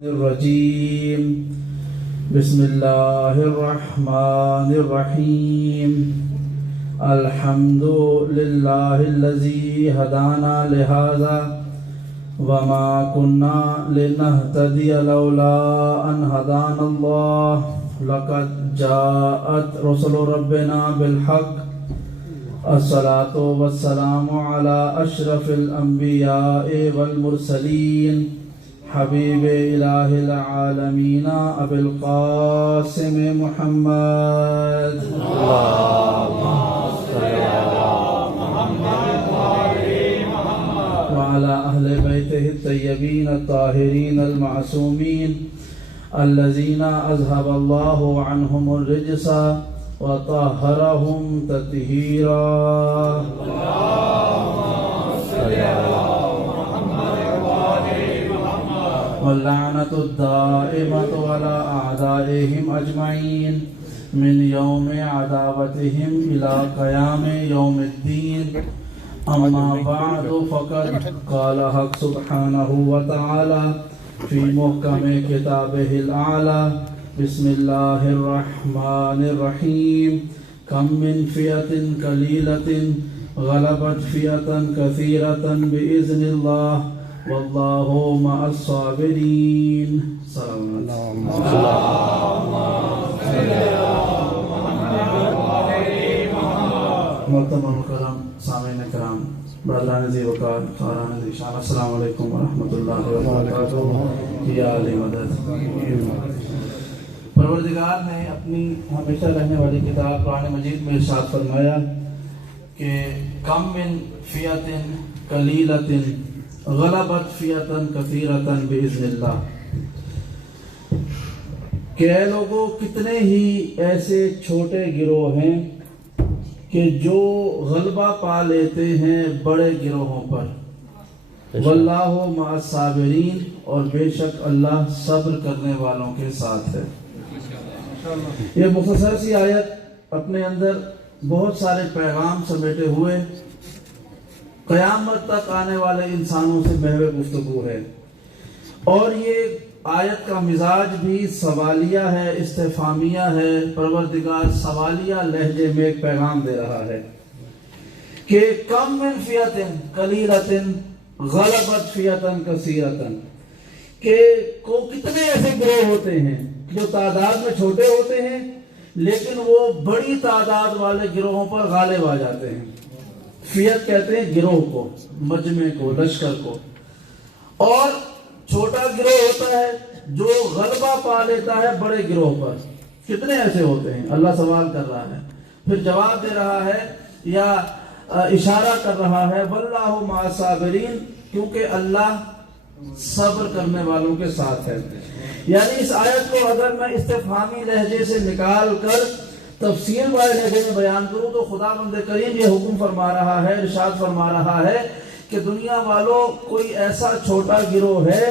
الرجيم بسم الله الرحمن الرحيم الحمد لله الذي هدانا لهذا وما كنا لنهتدي لولا أن هدانا الله لقد جاءت رسل ربنا بالحق الصلاة والسلام على أشرف الأنبياء والمرسلين حبیب الہ العالمین ابی القاسم محمد وعلى اہل بیتہ الطیبین الطاہرین المعصومین الذین اذهب اللہ عنہم الرجس وطہرہم تطہیرا واللعنة الدائمة على أعدائهم أجمعين من يوم عداوتهم إلى قيام يوم الدين أما بعد فقد قال حق سبحانه وتعالى في محكم كتابه الأعلى بسم الله الرحمن الرحيم كم من فئة قليلة غلبت فئة كثيرة بإذن الله واللہ مع الصابرین محترم کرام سامعین کرام برادران ذی وقار خاران ذی شان السلام علیکم ورحمۃ اللہ وبرکاتہ یا علی مدد پروردگار نے اپنی ہمیشہ رہنے والی کتاب قرآن مجید میں ارشاد فرمایا کہ کم من فئۃ قلیلۃ غلبت فئتاً کثیرتاً بإذن اللہ کہ اے لوگوں کتنے ہی ایسے چھوٹے گروہ ہیں کہ جو غلبہ پا لیتے ہیں بڑے گروہوں پر واللہ مع الصابرین اور بے شک اللہ صبر کرنے والوں کے ساتھ ہے۔ یہ مختصر سی آیت اپنے اندر بہت سارے پیغام سمیٹے ہوئے قیامت تک آنے والے انسانوں سے محو گفتگو ہے، اور یہ آیت کا مزاج بھی سوالیہ ہے، استفہامیہ ہے۔ پروردگار سوالیہ لہجے میں ایک پیغام دے رہا ہے کہ کم من فئۃ قلیلۃ غلبت فئۃ کثیرۃ، کہ کتنے ایسے گروہ ہوتے ہیں جو تعداد میں چھوٹے ہوتے ہیں لیکن وہ بڑی تعداد والے گروہوں پر غالب آ جاتے ہیں۔ فئت کہتے ہیں گروہ کو، مجمع کو، لشکر کو، اور چھوٹا گروہ ہوتا ہے جو غلبہ پا لیتا ہے بڑے گروہ پر۔ کتنے ایسے ہوتے ہیں؟ اللہ سوال کر رہا ہے، پھر جواب دے رہا ہے یا اشارہ کر رہا ہے واللہ مع الصابرین، کیونکہ اللہ صبر کرنے والوں کے ساتھ ہے۔ یعنی اس آیت کو اگر میں استفہامی لہجے سے نکال کر تفصیل والے لہجے میں بیان کروں تو خدا بند کریم یہ حکم فرما رہا ہے، ارشاد فرما رہا ہے کہ دنیا والوں کوئی ایسا چھوٹا گروہ ہے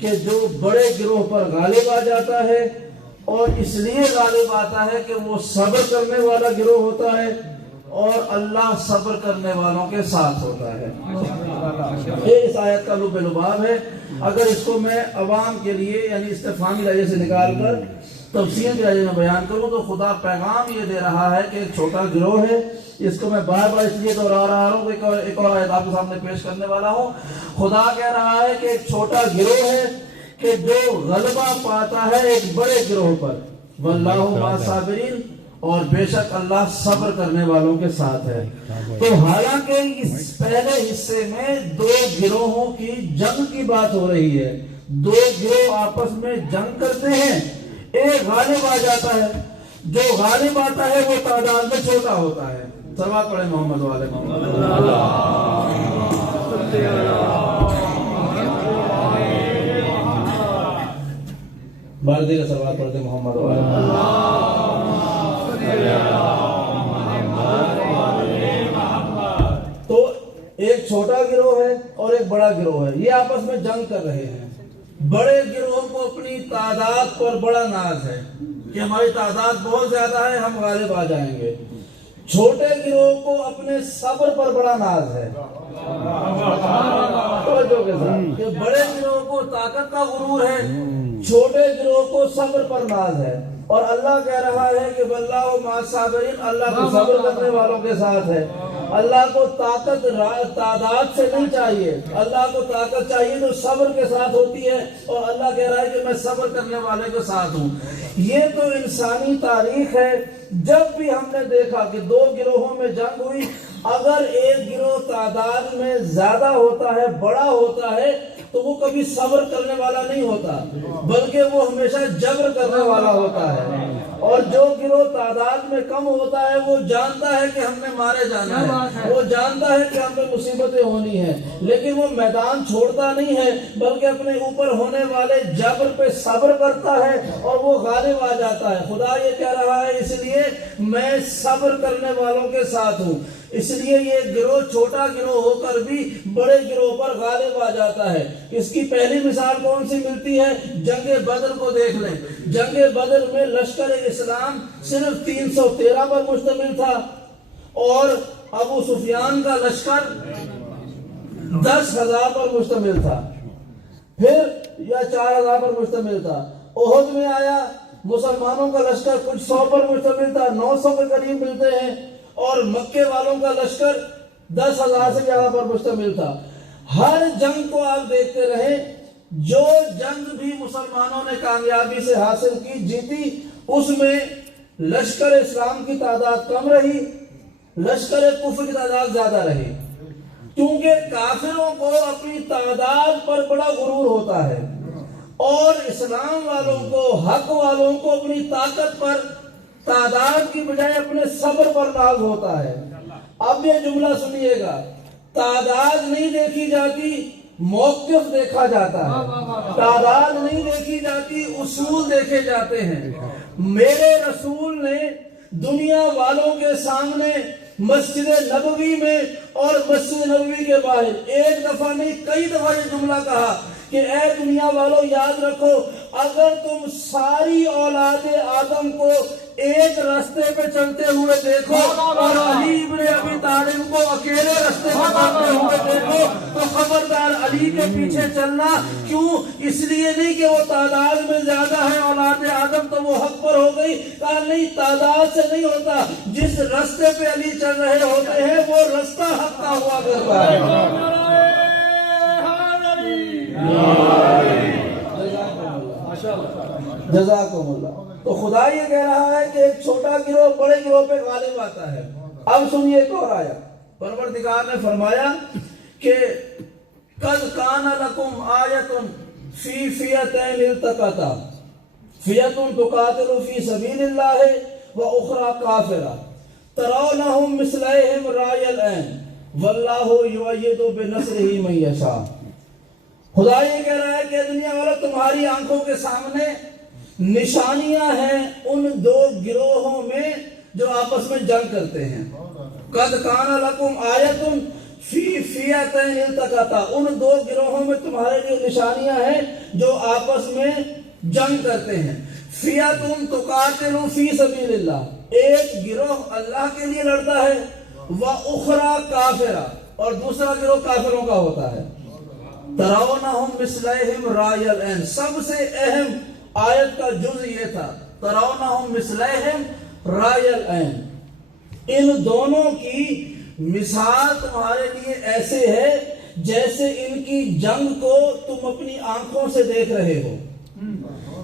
کہ جو بڑے گروہ پر غالب آ جاتا ہے، اور اس لیے غالب آتا ہے کہ وہ صبر کرنے والا گروہ ہوتا ہے اور اللہ صبر کرنے والوں کے ساتھ ہوتا ہے۔ یہ اس آیت کا لب لباب ہے۔ اگر اس کو میں عوام کے لیے یعنی استفہامی لہجے سے نکال کر تفصیل کے لہجے میں بیان کروں تو خدا پیغام یہ دے رہا ہے کہ ایک چھوٹا گروہ ہے۔ اس کو میں بار بار اس لیے دہرا رہا ہوں کہ ایک اور آیت آپ کے سامنے پیش کرنے والا ہوں۔ خدا کہہ رہا ہے کہ ایک چھوٹا گروہ ہے کہ جو غلبہ پاتا ہے ایک بڑے گروہ پر، واللہ مع الصابرین، اور بے شک اللہ صبر کرنے والوں کے ساتھ ہے۔ تو حالانکہ اس پہلے حصے میں دو گروہوں کی جنگ کی بات ہو رہی ہے، دو گروہ آپس میں جنگ کرتے ہیں، ایک غالب آ جاتا ہے، جو غالب آتا ہے وہ تعداد میں چھوٹا ہوتا ہے۔ صلوات پڑھیں محمد والے محمد۔ بار دیگر صلوات پڑھتے محمد والے محمد۔ تو ایک چھوٹا گروہ ہے اور ایک بڑا گروہ ہے، یہ آپس میں جنگ کر رہے ہیں۔ بڑے گروہ کو اپنی تعداد پر بڑا ناز ہے کہ ہماری تعداد بہت زیادہ ہے، ہم غالب آ جائیں گے۔ چھوٹے گروہ کو اپنے صبر پر بڑا ناز ہے، کہ بڑے گروہ کو طاقت کا غرور ہے چھوٹے گروہ کو صبر پر ناز ہے، اور اللہ کہہ رہا ہے کہ واللہ مع الصابرین، اللہ کو صبر کرنے والوں کے ساتھ ہے۔ اللہ کو طاقت تعداد سے نہیں چاہیے، اللہ کو طاقت چاہیے جو صبر کے ساتھ ہوتی ہے، اور اللہ کہہ رہا ہے کہ میں صبر کرنے والے کے ساتھ ہوں۔ یہ تو انسانی تاریخ ہے، جب بھی ہم نے دیکھا کہ دو گروہوں میں جنگ ہوئی، اگر ایک گروہ تعداد میں زیادہ ہوتا ہے، بڑا ہوتا ہے، تو وہ کبھی صبر کرنے والا نہیں ہوتا، بلکہ وہ ہمیشہ جبر کرنے والا ہوتا ہے۔ اور جو گروہ تعداد میں کم ہوتا ہے وہ جانتا ہے کہ ہم نے مارے جانا ہے، وہ جانتا ہے کہ ہم پہ مصیبتیں ہونی ہیں، لیکن وہ میدان چھوڑتا نہیں ہے، بلکہ اپنے اوپر ہونے والے جبر پہ صبر کرتا ہے اور وہ غالب آ جاتا ہے۔ خدا یہ کہہ رہا ہے اس لیے میں صبر کرنے والوں کے ساتھ ہوں، اس لیے یہ گروہ چھوٹا گروہ ہو کر بھی بڑے گروہ پر غالب آ جاتا ہے۔ اس کی پہلی مثال کون سی ملتی ہے؟ جنگ بدر کو دیکھ لیں۔ جنگ بدر میں لشکر اسلام صرف 313 پر مشتمل تھا، اور ابو سفیان کا لشکر 10,000 پر مشتمل تھا، پھر یا 4,000 پر مشتمل تھا۔ احد میں آیا، مسلمانوں کا لشکر کچھ 100 پر مشتمل تھا، 900 کے قریب ملتے ہیں، اور مکے والوں کا لشکر 10,000 سے زیادہ پر مشتمل تھا۔ ہر جنگ کو آپ دیکھتے رہیں، جو جنگ بھی مسلمانوں نے کامیابی سے حاصل کی، جیتی، اس میں لشکر اسلام کی تعداد کم رہی، لشکر کفر کی تعداد زیادہ رہی، کیونکہ کافروں کو اپنی تعداد پر بڑا غرور ہوتا ہے، اور اسلام والوں کو، حق والوں کو اپنی طاقت پر، تعداد کی بجائے اپنے صبر پر ناز ہوتا ہے۔ اب یہ جملہ سنیے گا، تعداد نہیں دیکھی جاتی، موقف دیکھا جاتا ہے۔ تعداد نہیں دیکھی جاتی، اصول دیکھے جاتے ہیں۔ میرے رسول نے دنیا والوں کے سامنے مسجد نبوی میں اور مسجد نبوی کے باہر ایک دفعہ نہیں کئی دفعہ یہ جملہ کہا کہ اے دنیا والوں، یاد رکھو، اگر تم ساری اولاد آدم کو ایک راستے پہ چلتے ہوئے دیکھو اور علی ابن ابی طالب کو اکیلے راستے پہ چلتے ہوئے دیکھو، تو خبردار علی کے پیچھے چلنا۔ کیوں؟ اس لیے نہیں کہ وہ تعداد میں زیادہ ہے اولاد آدم تو وہ حق پر ہو گئی، کہا نہیں، تعداد سے نہیں ہوتا، جس راستے پہ علی چل رہے ہوتے ہیں وہ راستہ حق کا ہوا کرتا ہے۔ جزاکم اللہ۔ تو خدا یہ کہہ رہا ہے کہ ایک چھوٹا گروہ بڑے گروہ پہ غالب آتا ہے۔ اب سنیے ایک اور آیت، پروردگار نے فرمایا کہ قد کان لکم آیۃ فی فئتین التقطا فئۃ تقاتل فی سبیل اللہ و اخری کافرہ ترونہم مثلیہم رأی العین واللہ یؤید بنصرہ من یشاء۔ خدا یہ کہہ رہا ہے کہ دنیا والوں، تمہاری آنکھوں کے سامنے نشانیاں ہیں ان دو گروہوں میں جو آپس میں جنگ کرتے ہیں۔ قد کان لکم آیۃ فی فئتین التقطا، ان دو گروہوں میں تمہارے لیے نشانیاں ہیں جو آپس میں جنگ کرتے ہیں۔ فئۃ تقاتل فی سبیل اللہ، ایک گروہ اللہ کے لیے لڑتا ہے، وَأُخْرَى کافرہ، اور دوسرا گروہ کافروں کا ہوتا ہے۔ ترونہم مثلیہم رأی العین، سب سے اہم آیت کا جز یہ تھا، ترونہم مثلیہم رأی العین، ان دونوں کی مثال تمہارے لیے ایسے ہے جیسے ان کی جنگ کو تم اپنی آنکھوں سے دیکھ رہے ہو۔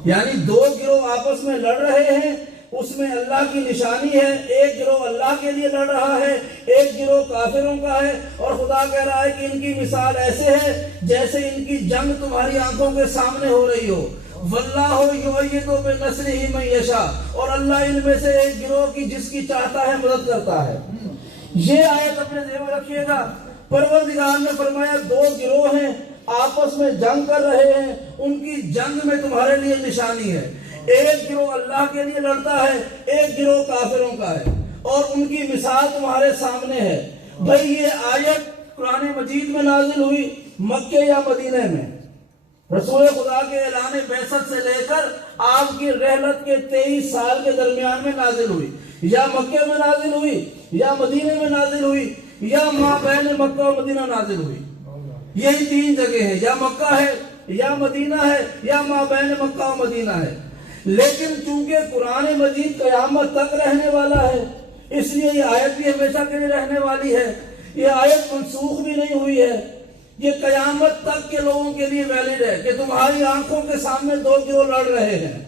یعنی دو گروہ آپس میں لڑ رہے ہیں، اس میں اللہ کی نشانی ہے، ایک گروہ اللہ کے لیے لڑ رہا ہے، ایک گروہ کافروں کا ہے، اور خدا کہہ رہا ہے کہ ان کی مثال ایسے ہے جیسے ان کی جنگ تمہاری آنکھوں کے سامنے ہو رہی ہو۔ واللہ یؤید بنصرہ من یشاء، اور اللہ ان میں سے ایک گروہ کی جس کی چاہتا ہے مدد کرتا ہے۔ یہ آیت اپنے ذہن میں رکھیے گا، پروردگار نے فرمایا دو گروہ ہیں، آپس میں جنگ کر رہے ہیں، ان کی جنگ میں تمہارے لیے نشانی ہے۔ ایک گروہ اللہ کے لیے لڑتا ہے، ایک گروہ کافروں کا ہے، اور ان کی مثال تمہارے سامنے ہے۔ بھئی یہ آیت قرآن مجید میں نازل ہوئی مکے یا مدینے میں؟ رسول خدا کے اعلان بعثت سے لے کر آپ کی رحلت کے 23 سال کے درمیان میں نازل ہوئی، یا مکے میں نازل ہوئی، یا مدینے میں نازل ہوئی، یا مابین مکہ و مدینہ نازل ہوئی۔ یہی تین جگہ ہیں، یا مکہ ہے یا مدینہ ہے یا مابین مکہ و مدینہ ہے، لیکن چونکہ قرآن مجید قیامت تک رہنے والا ہے، اس لیے یہ آیت بھی ہمیشہ کے لیے رہنے والی ہے، یہ آیت منسوخ بھی نہیں ہوئی ہے، یہ قیامت تک کے لوگوں کے لیے ویلڈ ہے کہ تمہاری آنکھوں کے سامنے دو گروہ لڑ رہے ہیں،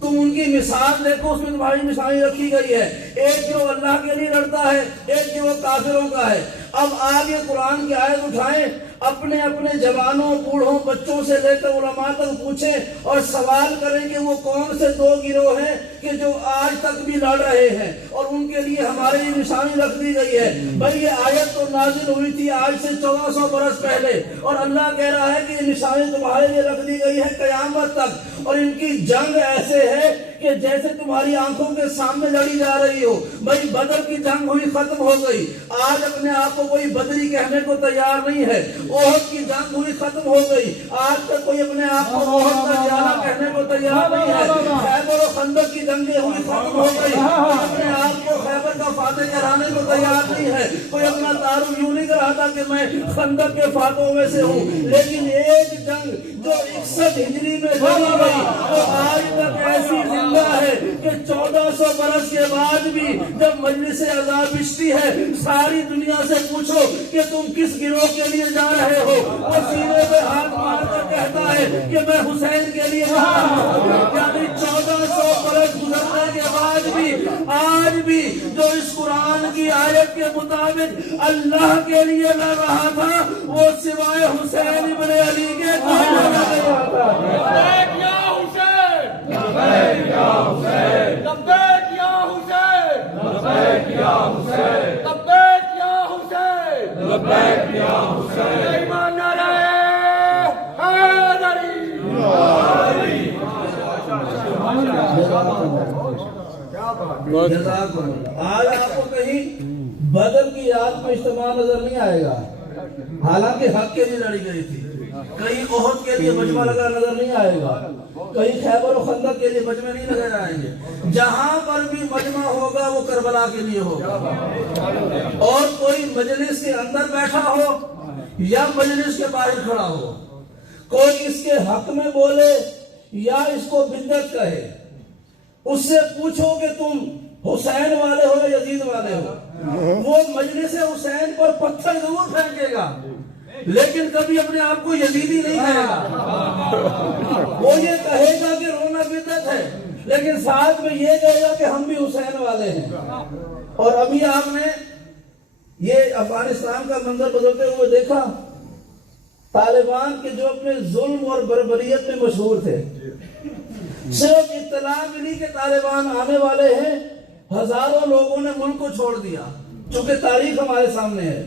تم ان کی مثال دیکھو، اس میں تمہاری مثالیں رکھی گئی ہے، ایک گروہ اللہ کے لیے لڑتا ہے، ایک گروہ کافروں کا ہے۔ اب آپ یہ قرآن کی آیت اٹھائیں، اپنے اپنے جوانوں، بوڑھوں، بچوں سے لے کر علماء تک پوچھیں اور سوال کریں کہ وہ کون سے دو گروہ ہیں کہ جو آج تک بھی لڑ رہے ہیں اور ان کے لیے ہمارے لیے نشانی رکھ دی گئی ہے۔ بھائی یہ آیت تو نازل ہوئی تھی آج سے 1400 برس پہلے، اور اللہ کہہ رہا ہے کہ یہ نشانی تمہارے لیے رکھ دی گئی ہے قیامت تک، اور ان کی جنگ ایسے ہے کہ جیسے تمہاری آنکھوں کے سامنے لڑی جا رہی ہو۔ بھائی بدر کی جنگ ہوئی، ختم ہو گئی، آج اپنے آپ کو کوئی بدری کہنے کو تیار نہیں ہے۔ احد کی جنگ ہوئی، ختم ہو گئی، آج تک کوئی اپنے آپ کو احد کا جانا کہنے کو تیار نہیں ہے۔ خیبر و خندق کی جنگیں ہوئی، ختم ہو گئی، کوئی اپنے آپ کو خیبر کا فاتح کہلانے کو تیار نہیں ہے، کوئی اپنا تعارف یوں نہیں کر رہا تھا کہ میں خندق کے فاتحوں میں سے ہوں۔ لیکن ایک جنگ جو 61 ہجری میں لڑی گئی وہ آج تک ایسی زندہ ہے کہ 1400 برس کے بعد بھی جب مجلس عزا بچتی ہے، ساری دنیا سے پوچھو کہ تم کس گروہ کے لیے جا رہے ہو، وہ سینے پہ ہاتھ مار کر کہتا ہے کہ میں حسین کے لیے جا رہا ہوں۔ یعنی 1400 برس گزرنے کے بعد بھی آج بھی جو اس قرآن کی آیت کے مطابق اللہ کے لیے لڑ رہا تھا، وہ سوائے حسین ابن علی کے کوئی نہ لڑ رہا تھا۔ لبیک یا حسین، لبیک یا حسین، لبیک یا حسین، لبیک یا حسین، لبیک یا حسین، لبیک یا حسین، ایمان نعرہ حیدری۔ آج آپ کو کہیں بدر کی یاد میں اجتماع نظر نہیں آئے گا، حالانکہ حق کے لیے لڑی گئی تھی۔ کہیں احد کے لیے مجمع لگا نظر نہیں آئے گا، کہیں خیبر و خندق کے لیے مجمع نہیں لگے جائیں گے۔ جہاں پر بھی مجمع ہوگا وہ کربلا کے لیے ہوگا، اور کوئی مجلس کے اندر بیٹھا ہو یا مجلس کے باہر کھڑا ہو، کوئی اس کے حق میں بولے یا اس کو بدعت کہے، اس سے پوچھو کہ تم حسین والے ہو یا یزید والے ہو، وہ مجلس حسین پر پتھر ضرور پھینکے گا لیکن کبھی اپنے آپ کو یزیدی نہیں کہے گا۔ وہ یہ کہے گا کہ رونا بدعت ہے، لیکن ساتھ میں یہ کہے گا کہ ہم بھی حسین والے ہیں۔ اور ابھی آپ نے یہ افغانستان کا منظر بدلتے ہوئے دیکھا، طالبان کے جو اپنے ظلم اور بربریت میں مشہور تھے، صرف اطلاع ملی کہ طالبان آنے والے ہیں، ہزاروں لوگوں نے ملک کو چھوڑ دیا، چونکہ تاریخ ہمارے سامنے ہے۔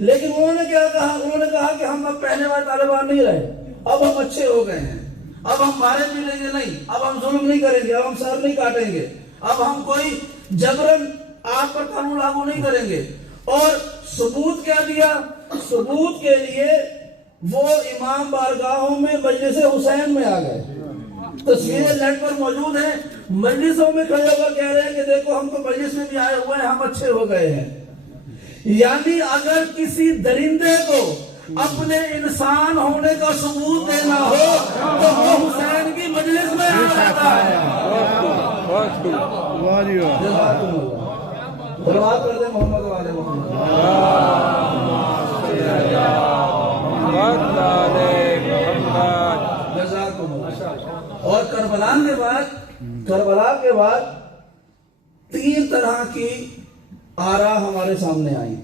لیکن انہوں نے کیا کہا؟ انہوں نے کہا کہ ہم اب پہلے والے طالبان نہیں رہے، اب ہم اچھے ہو گئے ہیں، اب ہم مارے پیٹیں گے نہیں، اب ہم ظلم نہیں کریں گے، اب ہم سر نہیں کاٹیں گے، اب ہم کوئی جبرن آپ پر قانون لاگو نہیں کریں گے۔ اور ثبوت کیا دیا؟ ثبوت کے لیے وہ امام بارگاہوں میں مجلس حسین میں آ گئے، تصویریں نیٹ پر موجود ہیں، مجلسوں میں کھڑے ہو کر کہہ رہے ہیں کہ دیکھو ہم تو مجلس میں بھی آئے ہوئے ہیں، ہم اچھے ہو گئے ہیں۔ یعنی اگر کسی درندے کو اپنے انسان ہونے کا ثبوت دینا ہو تو وہ حسین کی مجلس میں آ جاتا ہے۔ بات کرتے محمد والے محمد۔ اور کربلا کے بعد 3 طرح کی آراء ہمارے سامنے آئی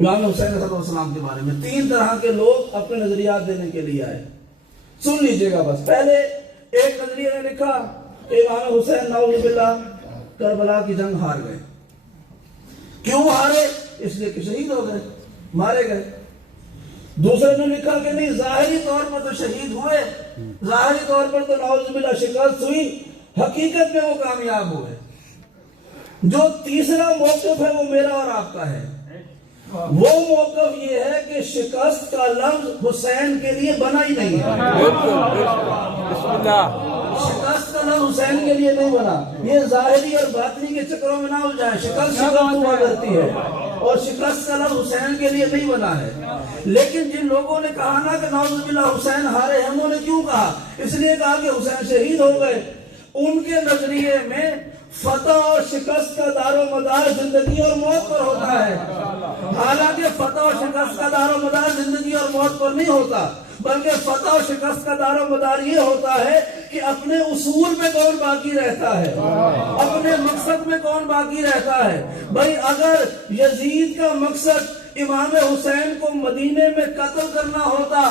امام حسین علیہ السلام کے بارے میں۔ 3 طرح کے لوگ اپنے نظریات دینے کے لیے آئے، سن لیجئے گا بس۔ پہلے ایک نظریے نے لکھا کہ امام حسین نعوذ باللہ کربلا کی جنگ ہار گئے۔ کیوں ہارے؟ اس لیے کہ شہید ہو گئے، مارے گئے۔ دوسرے نے لکھا کہ نہیں، ظاہری طور پر تو شہید ہوئے، ظاہری طور پر تو نعوذ باللہ شکست ہوئی، حقیقت میں وہ کامیاب ہوئے۔ جو تیسرا موقف ہے وہ میرا اور آپ کا ہے۔ وہ موقف یہ ہے کہ شکست کا لفظ حسین کے لیے بنا ہی نہیں ہے۔ شکست کا لفظ حسین کے لیے نہیں بنا۔ یہ ظاہری اور باطنی کے چکروں میں نہ الجھائیں، شکست ہوا کرتی ہے۔ اور شکست کا لفظ حسین کے لیے نہیں بنا ہے. لیکن جن لوگوں نے کہا نا کہ نعوذ باللہ حسین ہارے ہیں، انہوں نے کیوں کہا؟ اس لیے کہا کہ حسین شہید ہو گئے. ان کے نظریے میں فتح اور شکست کا دار و مدار زندگی اور موت پر ہوتا ہے. حالانکہ فتح اور شکست کا دار و مدار زندگی اور موت پر نہیں ہوتا، بلکہ فتح اور شکست کا دار و مدار یہ ہوتا ہے کہ اپنے اصول میں کون باقی رہتا ہے، اپنے مقصد میں کون باقی رہتا ہے. بھائی اگر یزید کا مقصد امام حسین کو مدینے میں قتل کرنا ہوتا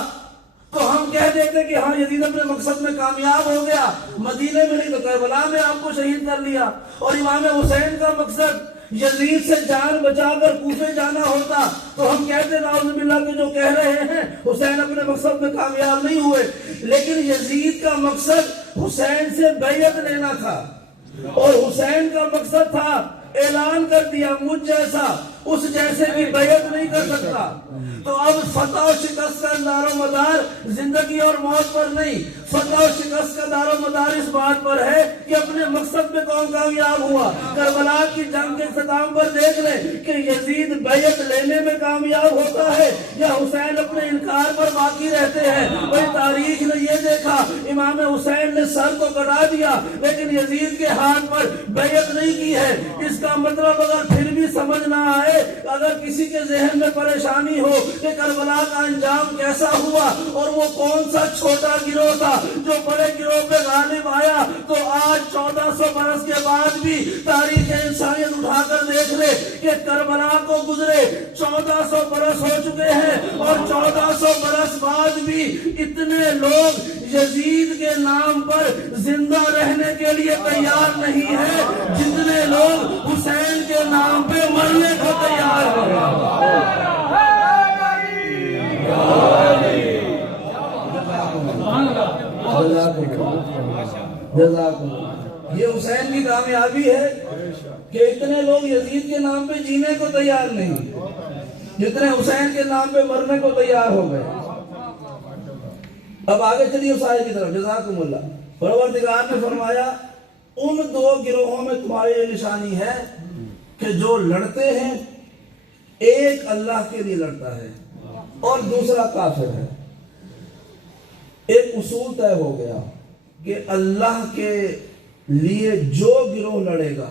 تو ہم کہہ دیتے کہ ہاں یزید اپنے مقصد میں کامیاب ہو گیا، مدینے میں نہیں تو کربلا میں آپ کو شہید کر لیا. اور امام حسین کا مقصد یزید سے جان بچا کر کوفے جانا ہوتا تو ہم کہتے نعوذ باللہ کہ جو کہہ رہے ہیں حسین اپنے مقصد میں کامیاب نہیں ہوئے. لیکن یزید کا مقصد حسین سے بیعت لینا تھا، اور حسین کا مقصد تھا اعلان کر دیا مجھ جیسا اس جیسے کی بیعت نہیں کر سکتا. تو اب فتح و شکست کا دار و مدار زندگی اور موت پر نہیں، فتح و شکست کا دار و مدار اس بات پر ہے کہ اپنے مقصد میں کون کامیاب ہوا. کربلا کی جنگ کے اختتام پر دیکھ لیں کہ یزید بیعت لینے میں کامیاب ہوتا ہے یا حسین اپنے انکار پر باقی رہتے ہیں. بھئی تاریخ نے یہ دیکھا امام حسین نے سر تو کٹا دیا لیکن یزید کے ہاتھ پر بیعت نہیں کی ہے. اس کا مطلب اگر پھر بھی سمجھ نہ آئے، اگر کسی کے ذہن میں پریشانی ہو کہ کربلا کا انجام کیسا ہوا اور وہ کون سا چھوٹا گروہ تھا جو بڑے گروہ پہ غالب آیا، تو آج 1400 برس کے بعد بھی تاریخ انسانیت اٹھا کر دیکھ لے کہ کربلا کو گزرے 1400 برس ہو چکے ہیں اور 1400 برس بعد بھی اتنے لوگ یزید کے نام پر زندہ رہنے کے لیے تیار نہیں ہیں جتنے لوگ حسین کے نام پہ مرنے کو تیار ہیں. یہ حسین کی کامیابی ہے کہ اتنے لوگ یزید کے نام پہ جینے کو تیار نہیں جتنے حسین کے نام پہ مرنے کو تیار ہو گئے. اب آگے چلیے اس آیت کی طرف. جزاکم اللہ. پروردگار نے فرمایا ان دو گروہوں میں تمہاری یہ نشانی ہے کہ جو لڑتے ہیں ایک اللہ کے لیے لڑتا ہے اور دوسرا کافر ہے. ایک اصول طے ہو گیا کہ اللہ کے لیے جو گروہ لڑے گا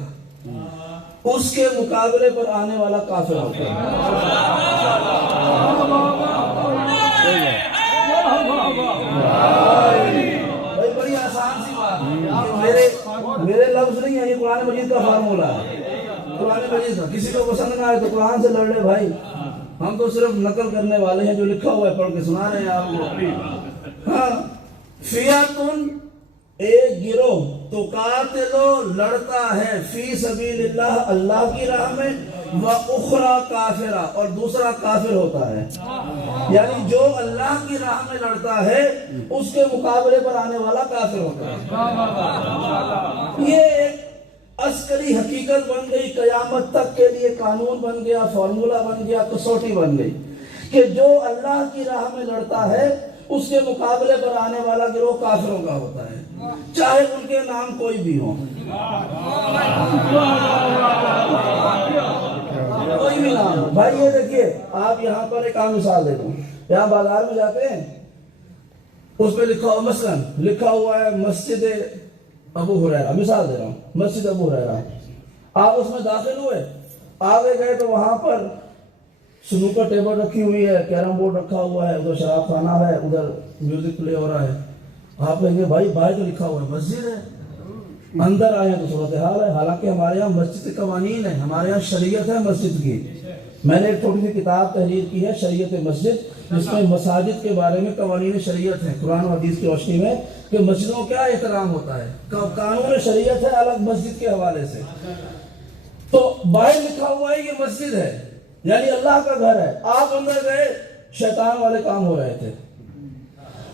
اس کے مقابلے پر آنے والا کافر ہوتا ہے. بھائی بڑی آسان سی بات، میرے لفظ نہیں ہے، یہ قرآن مجید کا فارمولہ ہے. قرآن مجید کا کسی کو پسند نہ آئے تو قرآن سے لڑ لے بھائی، ہم تو صرف نقل کرنے والے ہیں، جو لکھا ہوا ہے پڑھ کے سنا رہے ہیں آپ کو. ہاں فیاتن ایک گروہ تو قاتلو لڑتا ہے فی سبیل اللہ اللہ کی راہ میں، و اخرى کافرہ اور دوسرا کافر ہوتا ہے. یعنی جو اللہ کی راہ میں لڑتا ہے اس کے مقابلے پر آنے والا کافر ہوتا ہے. یہ ایک عسکری حقیقت بن گئی، قیامت تک کے لیے قانون بن گیا، فارمولہ بن گیا، کسوٹی بن گئی کہ جو اللہ کی راہ میں لڑتا ہے اس کے مقابلے پر آنے والا گروہ کافروں کا ہوتا ہے، چاہے ان کے نام کوئی بھی ہو، کوئی بھی نام ہو. بھائی یہ دیکھیے، آپ یہاں پر ایک عام مثال دے دوں. یہاں بازار میں جاتے ہیں، اس پہ لکھا ہوا مثلاً لکھا ہوا ہے مسجد ابو ہریرہ، مثال دے رہا ہوں، مسجد ابو ہریرہ. آپ اس میں داخل ہوئے، آگے گئے تو وہاں پر سنوکر ٹیبل رکھی ہوئی ہے، کیرم بورڈ رکھا ہوا ہے، ادھر شراب خانہ ہے، ادھر میوزک پلے ہو رہا ہے. آپ کہیں گے بھائی باہر تو لکھا ہوا ہے مسجد ہے، اندر آئے ہیں تو صورتحال ہے. حالانکہ ہمارے یہاں مسجد کے قوانین ہیں، ہمارے یہاں شریعت ہے مسجد کی. میں نے ایک چھوٹی سی کتاب تحریر کی ہے شریعت مسجد، جس میں مساجد کے بارے میں قوانین شریعت ہیں قرآن و حدیث کی روشنی میں کہ مسجدوں کیا احترام ہوتا ہے، قانون شریعت ہے الگ مسجد کے حوالے سے. تو باہر لکھا ہوا ہے یہ مسجد ہے یعنی اللہ کا گھر ہے، آپ اندر گئے شیطان والے کام ہو رہے تھے.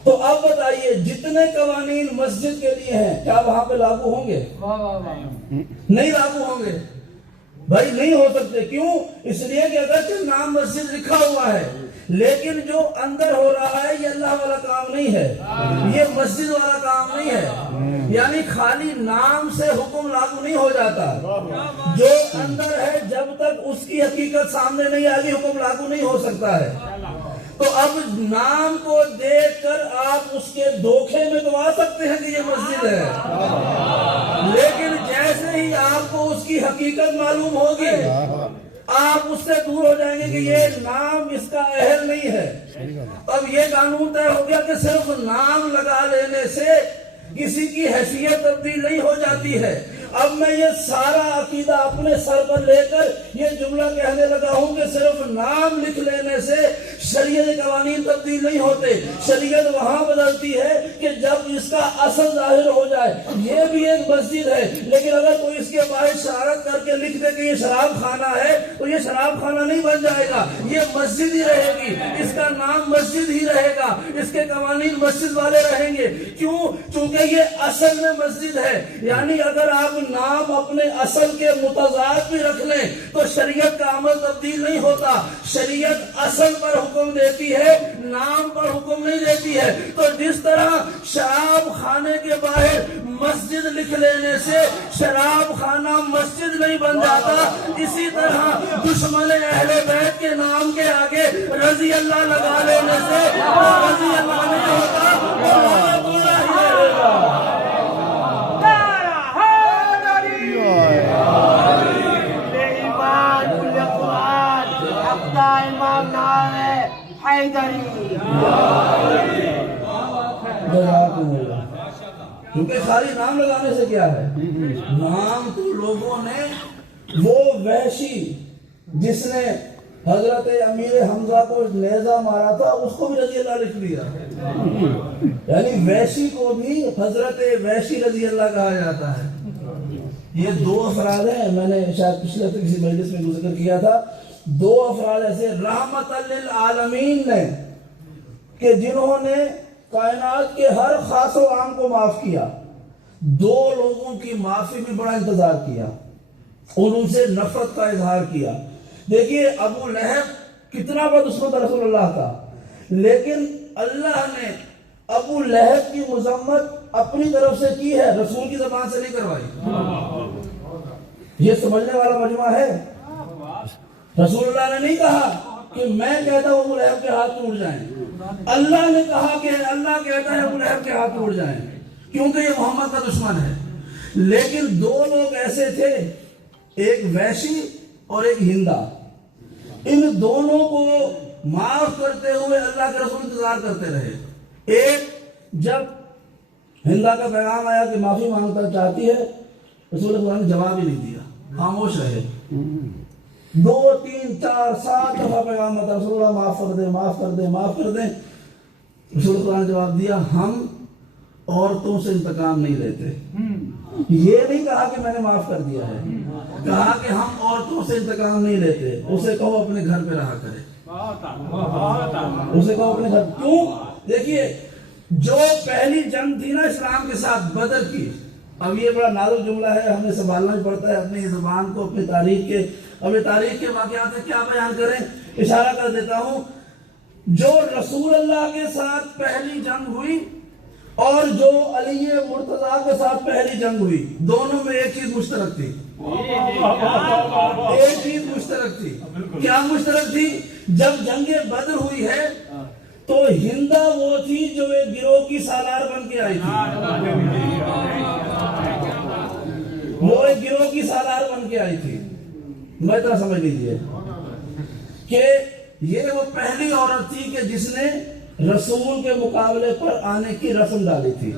تو اب بتائیے جتنے قوانین مسجد کے لیے ہیں کیا وہاں پہ لاگو ہوں گے؟ نہیں لاگو ہوں گے بھائی، نہیں ہو سکتے. کیوں؟ اس لیے کہ اگرچہ نام مسجد لکھا ہوا ہے لیکن جو اندر ہو رہا ہے یہ اللہ والا کام نہیں ہے، یہ مسجد والا کام نہیں ہے. یعنی خالی نام سے حکم لاگو نہیں ہو جاتا، جو اندر ہے جب تک اس کی حقیقت سامنے نہیں آگی حکم لاگو نہیں ہو سکتا ہے۔ تو اب نام کو دیکھ کر آپ اس کے دھوکے میں تو آ سکتے ہیں کہ یہ مسجد ہے، لیکن جیسے ہی آپ کو اس کی حقیقت معلوم ہوگی آپ اس سے دور ہو جائیں گے کہ یہ نام اس کا اہل نہیں ہے۔ اب یہ قانون طے ہو گیا کہ صرف نام لگا لینے سے کسی کی حیثیت تبدیل نہیں ہو جاتی ہے۔ اب میں یہ سارا عقیدہ اپنے سر پر لے کر یہ جملہ کہنے لگا ہوں کہ صرف نام لکھ لینے سے شریعت قوانین تبدیل نہیں ہوتے، شریعت وہاں بدلتی ہے کہ جب اس کا اصل ظاہر ہو جائے۔ یہ بھی ایک مسجد ہے، لیکن اگر کوئی اس کے باہر شرارت کر کے لکھ دے کہ یہ شراب خانہ ہے تو یہ شراب خانہ نہیں بن جائے گا، یہ مسجد ہی رہے گی، اس کا نام مسجد ہی رہے گا، اس کے قوانین مسجد والے رہیں گے۔ کیوں؟ چونکہ یہ اصل میں مسجد ہے۔ یعنی اگر آپ نام اپنے اصل کے متضاد بھی رکھ لیں تو شریعت کا عمل تبدیل نہیں ہوتا۔ شریعت اصل پر حکم دیتی ہے، نام پر حکم نہیں دیتی ہے۔ تو جس طرح شراب خانے کے باہر مسجد لکھ لینے سے شراب خانہ مسجد نہیں بن جاتا، اسی طرح دشمن اہل بیت کے نام کے آگے رضی اللہ لگا لینے سے رضی اللہ نہیں ہوتا، وہ رحمت اللہ ہی رہے گا۔ کیونکہ خالی نام لگانے سے کیا ہے؟ نام تو لوگوں نے وہ وحشی جس نے حضرت امیر حمزہ کو نیزہ مارا تھا اس کو بھی رضی اللہ لکھ دیا، یعنی وحشی کو بھی حضرت وحشی رضی اللہ کہا جاتا ہے۔ یہ دو افراد ہیں، میں نے شاید پچھلے ہفتے کسی مجلس میں ذکر کیا تھا، دو افراد ایسے رحمت للعالمین نے کہ جنہوں نے کائنات کے ہر خاص و عام کو معاف کیا، دو لوگوں کی معافی بھی بڑا انتظار کیا، ان سے نفرت کا اظہار کیا۔ دیکھیے ابو لہب کتنا بڑا دشمن رسول اللہ کا، لیکن اللہ نے ابو لہب کی مذمت اپنی طرف سے کی ہے، رسول کی زبان سے نہیں کروائی۔ یہ سمجھنے والا مجمع ہے۔ رسول اللہ نے نہیں کہا کہ میں کہتا ہوں ابو لہب کے ہاتھ ٹوٹ جائیں، اللہ نے کہا کہ اللہ کہتا ہے ابو لہب کے ہاتھ ٹوٹ جائیں، کیونکہ یہ محمد کا دشمن ہے۔ لیکن دو لوگ ایسے تھے، ایک وحشی اور ایک ہندا، ان دونوں کو معاف کرتے ہوئے اللہ کے رسول انتظار کرتے رہے۔ ایک جب ہندا کا پیغام آیا کہ معافی مانگنا چاہتی ہے، رسول اللہ نے جواب ہی نہیں دیا، خاموش رہے۔ 2 3 4 7 دفعہ پیغام آتا، رسول اللہ معاف کر دیں، معاف کر دیں، معاف کر دیں۔ رسول اللہ نے جواب دیا، ہم عورتوں سے انتقام نہیں لیتے۔ یہ نہیں کہا کہ میں نے معاف کر دیا ہے، کہا کہ ہم عورتوں سے انتقام نہیں لیتے۔ اسے کہو اپنے گھر پہ رہا کرے، اسے کہو اپنے گھر۔ کیوں؟ دیکھیے جو پہلی جنگ تھی نا اسلام کے ساتھ، بدر کی، اب یہ بڑا نازک جملہ ہے، ہمیں سنبھالنا بھی پڑتا ہے اپنی زبان کو، اپنی تاریخ کے، اب یہ تاریخ کے واقعات میں کیا بیان کریں، اشارہ کر دیتا ہوں۔ جو رسول اللہ کے ساتھ پہلی جنگ ہوئی اور جو علی مرتضیٰ کے ساتھ پہلی جنگ ہوئی، دونوں میں ایک چیز مشترک تھی، ایک چیز مشترک تھی۔ کیا مشترک تھی؟ جب جنگ بدر ہوئی ہے تو ہندا وہ تھی جو ایک گروہ کی سالار بن کے آئی تھی، وہ ایک گروہ کی سالار بن کے آئی تھی۔ میں اتنا سمجھ لیجیے کہ یہ وہ پہلی عورت تھی کہ جس نے رسول کے مقابلے پر آنے کی رسم ڈالی تھی،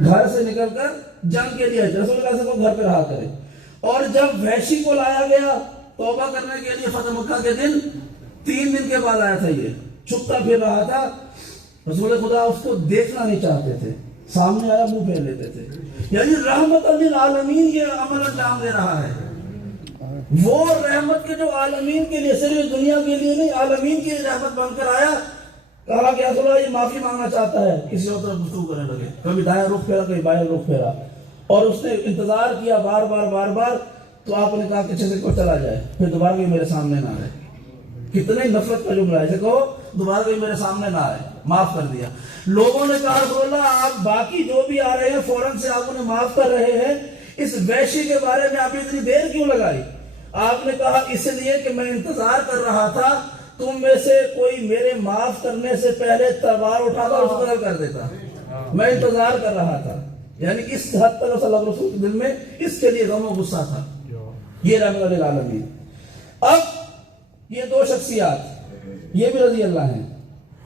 گھر سے نکل کر جنگ کے لیے رسول اللہ سے گھر پہ رہا کرے۔ اور جب وحشی کو لایا گیا توبہ کرنے کے لیے فتح مکہ کے دن، 3 دن کے بعد آیا تھا، یہ چھپتا پھر رہا تھا، رسول خدا اس کو دیکھنا نہیں چاہتے تھے، سامنے آیا منہ پھیر لیتے تھے۔ یعنی رحمت للعالمین یہ عمل انجام دے رہا ہے، وہ رحمت کے جو عالمین کے لیے، صرف دنیا کے لیے نہیں، عالمین کی رحمت بن کر آیا۔ کہا کہ رسول یہ معافی مانگنا چاہتا ہے، کسی اور طرف گفتگو کرنے لگے، کبھی دائیں رخ پھیرا کبھی بائیں رخ پھیرا، اور اس نے انتظار کیا بار بار، تو آپ نے کہا کہ اچھے سے کوئی چلا جائے، پھر دوبارہ بھی میرے سامنے نہ آئے۔ کتنے نفرت کا جملہ ہے، اسے کہو دوبارہ بھی میرے سامنے نہ آئے۔ معاف کر دیا. لوگوں نے کہا رسول اللہ آپ باقی جو بھی آ رہے ہیں فوراً سے آپ انہیں معاف کر رہے ہیں, اس ویشی کے بارے میں آپ اتنی دیر کیوں لگائی؟ آپ نے کہا اس لیے کہ میں انتظار کر رہا تھا تم میں سے کوئی میرے معاف کرنے سے پہلے تلوار اٹھاتا اور اس کو قتل کر دیتا. میں انتظار کر رہا تھا. یعنی اس حد تک صلی اللہ علیہ وسلم کے دل میں اس کے لیے غم و غصہ تھا. یہ رحمت للعالمین. اب یہ دو شخصیات یہ بھی رضی اللہ ہیں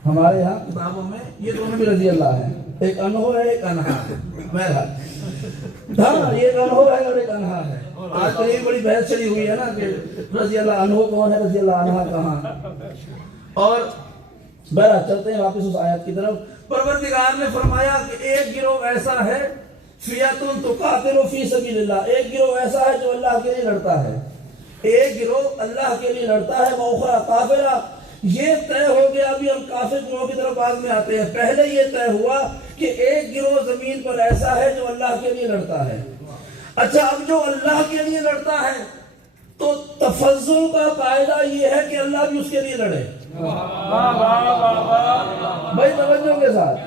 ہمارے ہاں کتابوں میں, یہ دونوں بھی رضی اللہ ہیں. ایک انہو ہے ایک انہا ہے. بہرحال ہاں یہ ایک انہو ہے اور ایک انہا ہے. آج کل یہ بڑی بحث چلی ہوئی ہے نا کہ رضی اللہ انہو کون ہے رضی اللہ عنہا کہاں. اور بہرحال چلتے ہیں واپس اس آیت کی طرف. پروردگار نے فرمایا کہ ایک گروہ ایسا ہے فیاتن تقاتل فی سبیل اللہ, ایک گروہ ایسا ہے جو اللہ کے لیے لڑتا ہے, ایک گروہ اللہ کے لیے لڑتا ہے. وَأُخْرَىٰ کافرہ, یہ طے ہو گیا. ابھی ہم کافر گروہ کی طرف بعد میں آتے ہیں. پہلے یہ طے ہوا کہ ایک گروہ زمین پر ایسا ہے جو اللہ کے لیے لڑتا ہے. اچھا اب جو اللہ کے لیے لڑتا ہے تو تفضل کا قاعدہ یہ ہے کہ اللہ بھی اس کے لیے لڑے. بھائی توجہ کے ساتھ,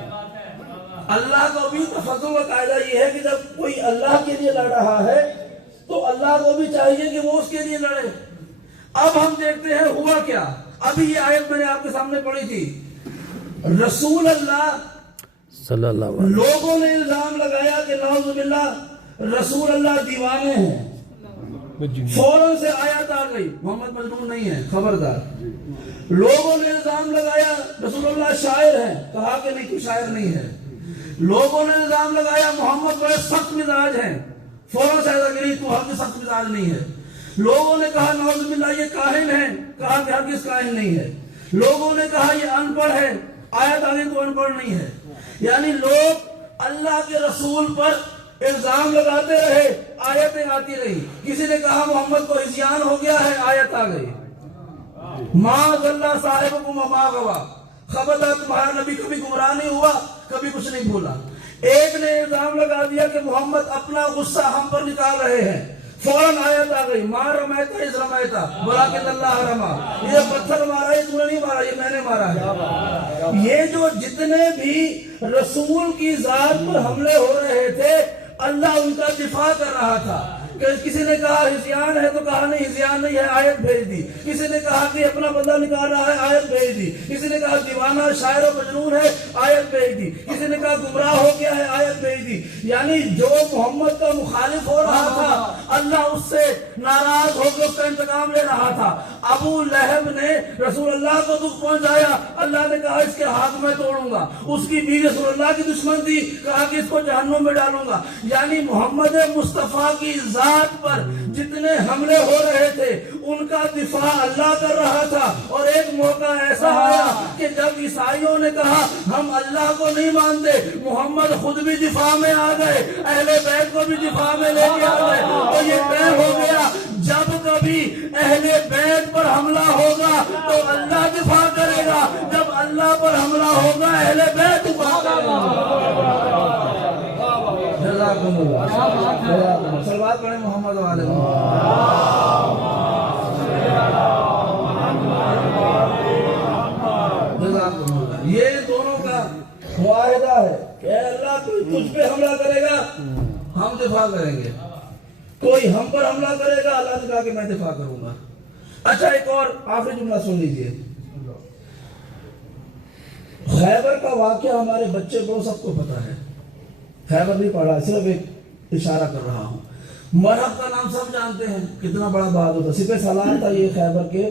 اللہ کو بھی تفضل کا قاعدہ یہ ہے کہ جب کوئی اللہ کے لیے لڑ رہا ہے تو اللہ کو بھی چاہیے کہ وہ اس کے لیے لڑے. اب ہم دیکھتے ہیں ہوا کیا. ابھی یہ آیت میں نے آپ کے سامنے پڑھی تھی. رسول اللہ صلی اللہ علیہ وسلم, لوگوں نے الزام لگایا کہ نعوذ باللہ رسول اللہ دیوانے ہیں. فوراً سے آیت آ گئی محمد مجنون نہیں ہے, خبردار. لوگوں نے الزام لگایا رسول اللہ شاعر ہیں, کہا کہ نہیں تو شاعر نہیں ہے. لوگوں نے الزام لگایا محمد بڑے سخت مزاج ہیں, فوراً سے ایسا کہ نہیں تو ہرگز سخت مزاج نہیں ہے. لوگوں نے کہا نعوذ باللہ یہ کاہن ہے, کہا کہ ہرگز کاہن نہیں ہے. لوگوں نے کہا یہ ان پڑھ ہے, آیت آ گئی تو ان پڑھ نہیں ہے. یعنی لوگ اللہ کے رسول پر الزام لگاتے رہے, آیتیں آتی رہی. کسی نے کہا محمد کو عصیان ہو گیا ہے, آیت آ گئی معاذ اللہ صاحبکم وما غوا, خبردار تمہارا نبی کبھی گمراہ نہیں ہوا, کبھی کچھ نہیں بھولا. ایک نے الزام لگا دیا کہ محمد اپنا غصہ ہم پر نکال رہے ہیں, فوراً آیت آ گئی ما رمیتا اذ رمیتا ولکن اللہ رما, یہ پتھر مارا یہ تو نے نہیں مارا, یہ میں نے مارا ہے. یہ جو جتنے بھی رسول کی ذات پر حملے ہو رہے تھے اللہ ان کا دفاع کر رہا تھا. کسی نے کہا ہزیان ہے تو کہا نہیں ہزیان نہیں ہے, آیت بھیج دی. کسی نے کہا کہ اپنا بندہ نکال رہا ہے, آیت بھیج دی. کسی نے کہا دیوانہ شاعر و مجنون ہے, آیت بھیج دی. کسی نے کہا گمراہ ہو گیا ہے, آیت بھیج دی. یعنی جو محمد کا مخالف ہو رہا تھا اللہ اس سے ناراض ہو کے اس کا انتقام لے رہا تھا. ابو لہب نے رسول اللہ کو دکھ پہنچایا, اللہ نے کہا اس کے ہاتھ میں توڑوں گا. اس کی بیوی رسول اللہ کی دشمن تھی, کہا کہ اس کو جہنم میں ڈالوں گا. یعنی محمد مصطفیٰ کی ذات پر جتنے حملے ہو رہے تھے ان کا دفاع اللہ کر رہا تھا. اور ایک موقع ایسا آیا کہ جب عیسائیوں نے کہا ہم اللہ کو نہیں مانتے, محمد خود بھی دفاع میں آ گئے, اہل بیت کو بھی دفاع میں لے کے آ گئے. تو یہ طے ہو گیا جب کبھی اہل بیت پر حملہ ہوگا تو اللہ دفاع کرے گا, جب اللہ پر حملہ ہوگا اہل بیت دفاع کرے گا. جزاکم اللہ. صلوات پڑھیں محمد والے. جزاکم اللہ. یہ دونوں کا معاہدہ ہے کہ اے اللہ کوئی تجھ پہ حملہ کرے گا ہم دفاع کریں گے, کوئی ہم پر حملہ کرے گا اللہ نے کہا کہ میں دفاع کروں گا. اچھا ایک اور آخری جملہ سن لیجئے. خیبر کا واقعہ ہمارے بچے کو سب کو پتا ہے, خیبر نہیں پڑھا, صرف ایک اشارہ کر رہا ہوں. مرحب کا نام سب جانتے ہیں, کتنا بڑا بہادر تھا, سپہ سالار تھا یہ خیبر کے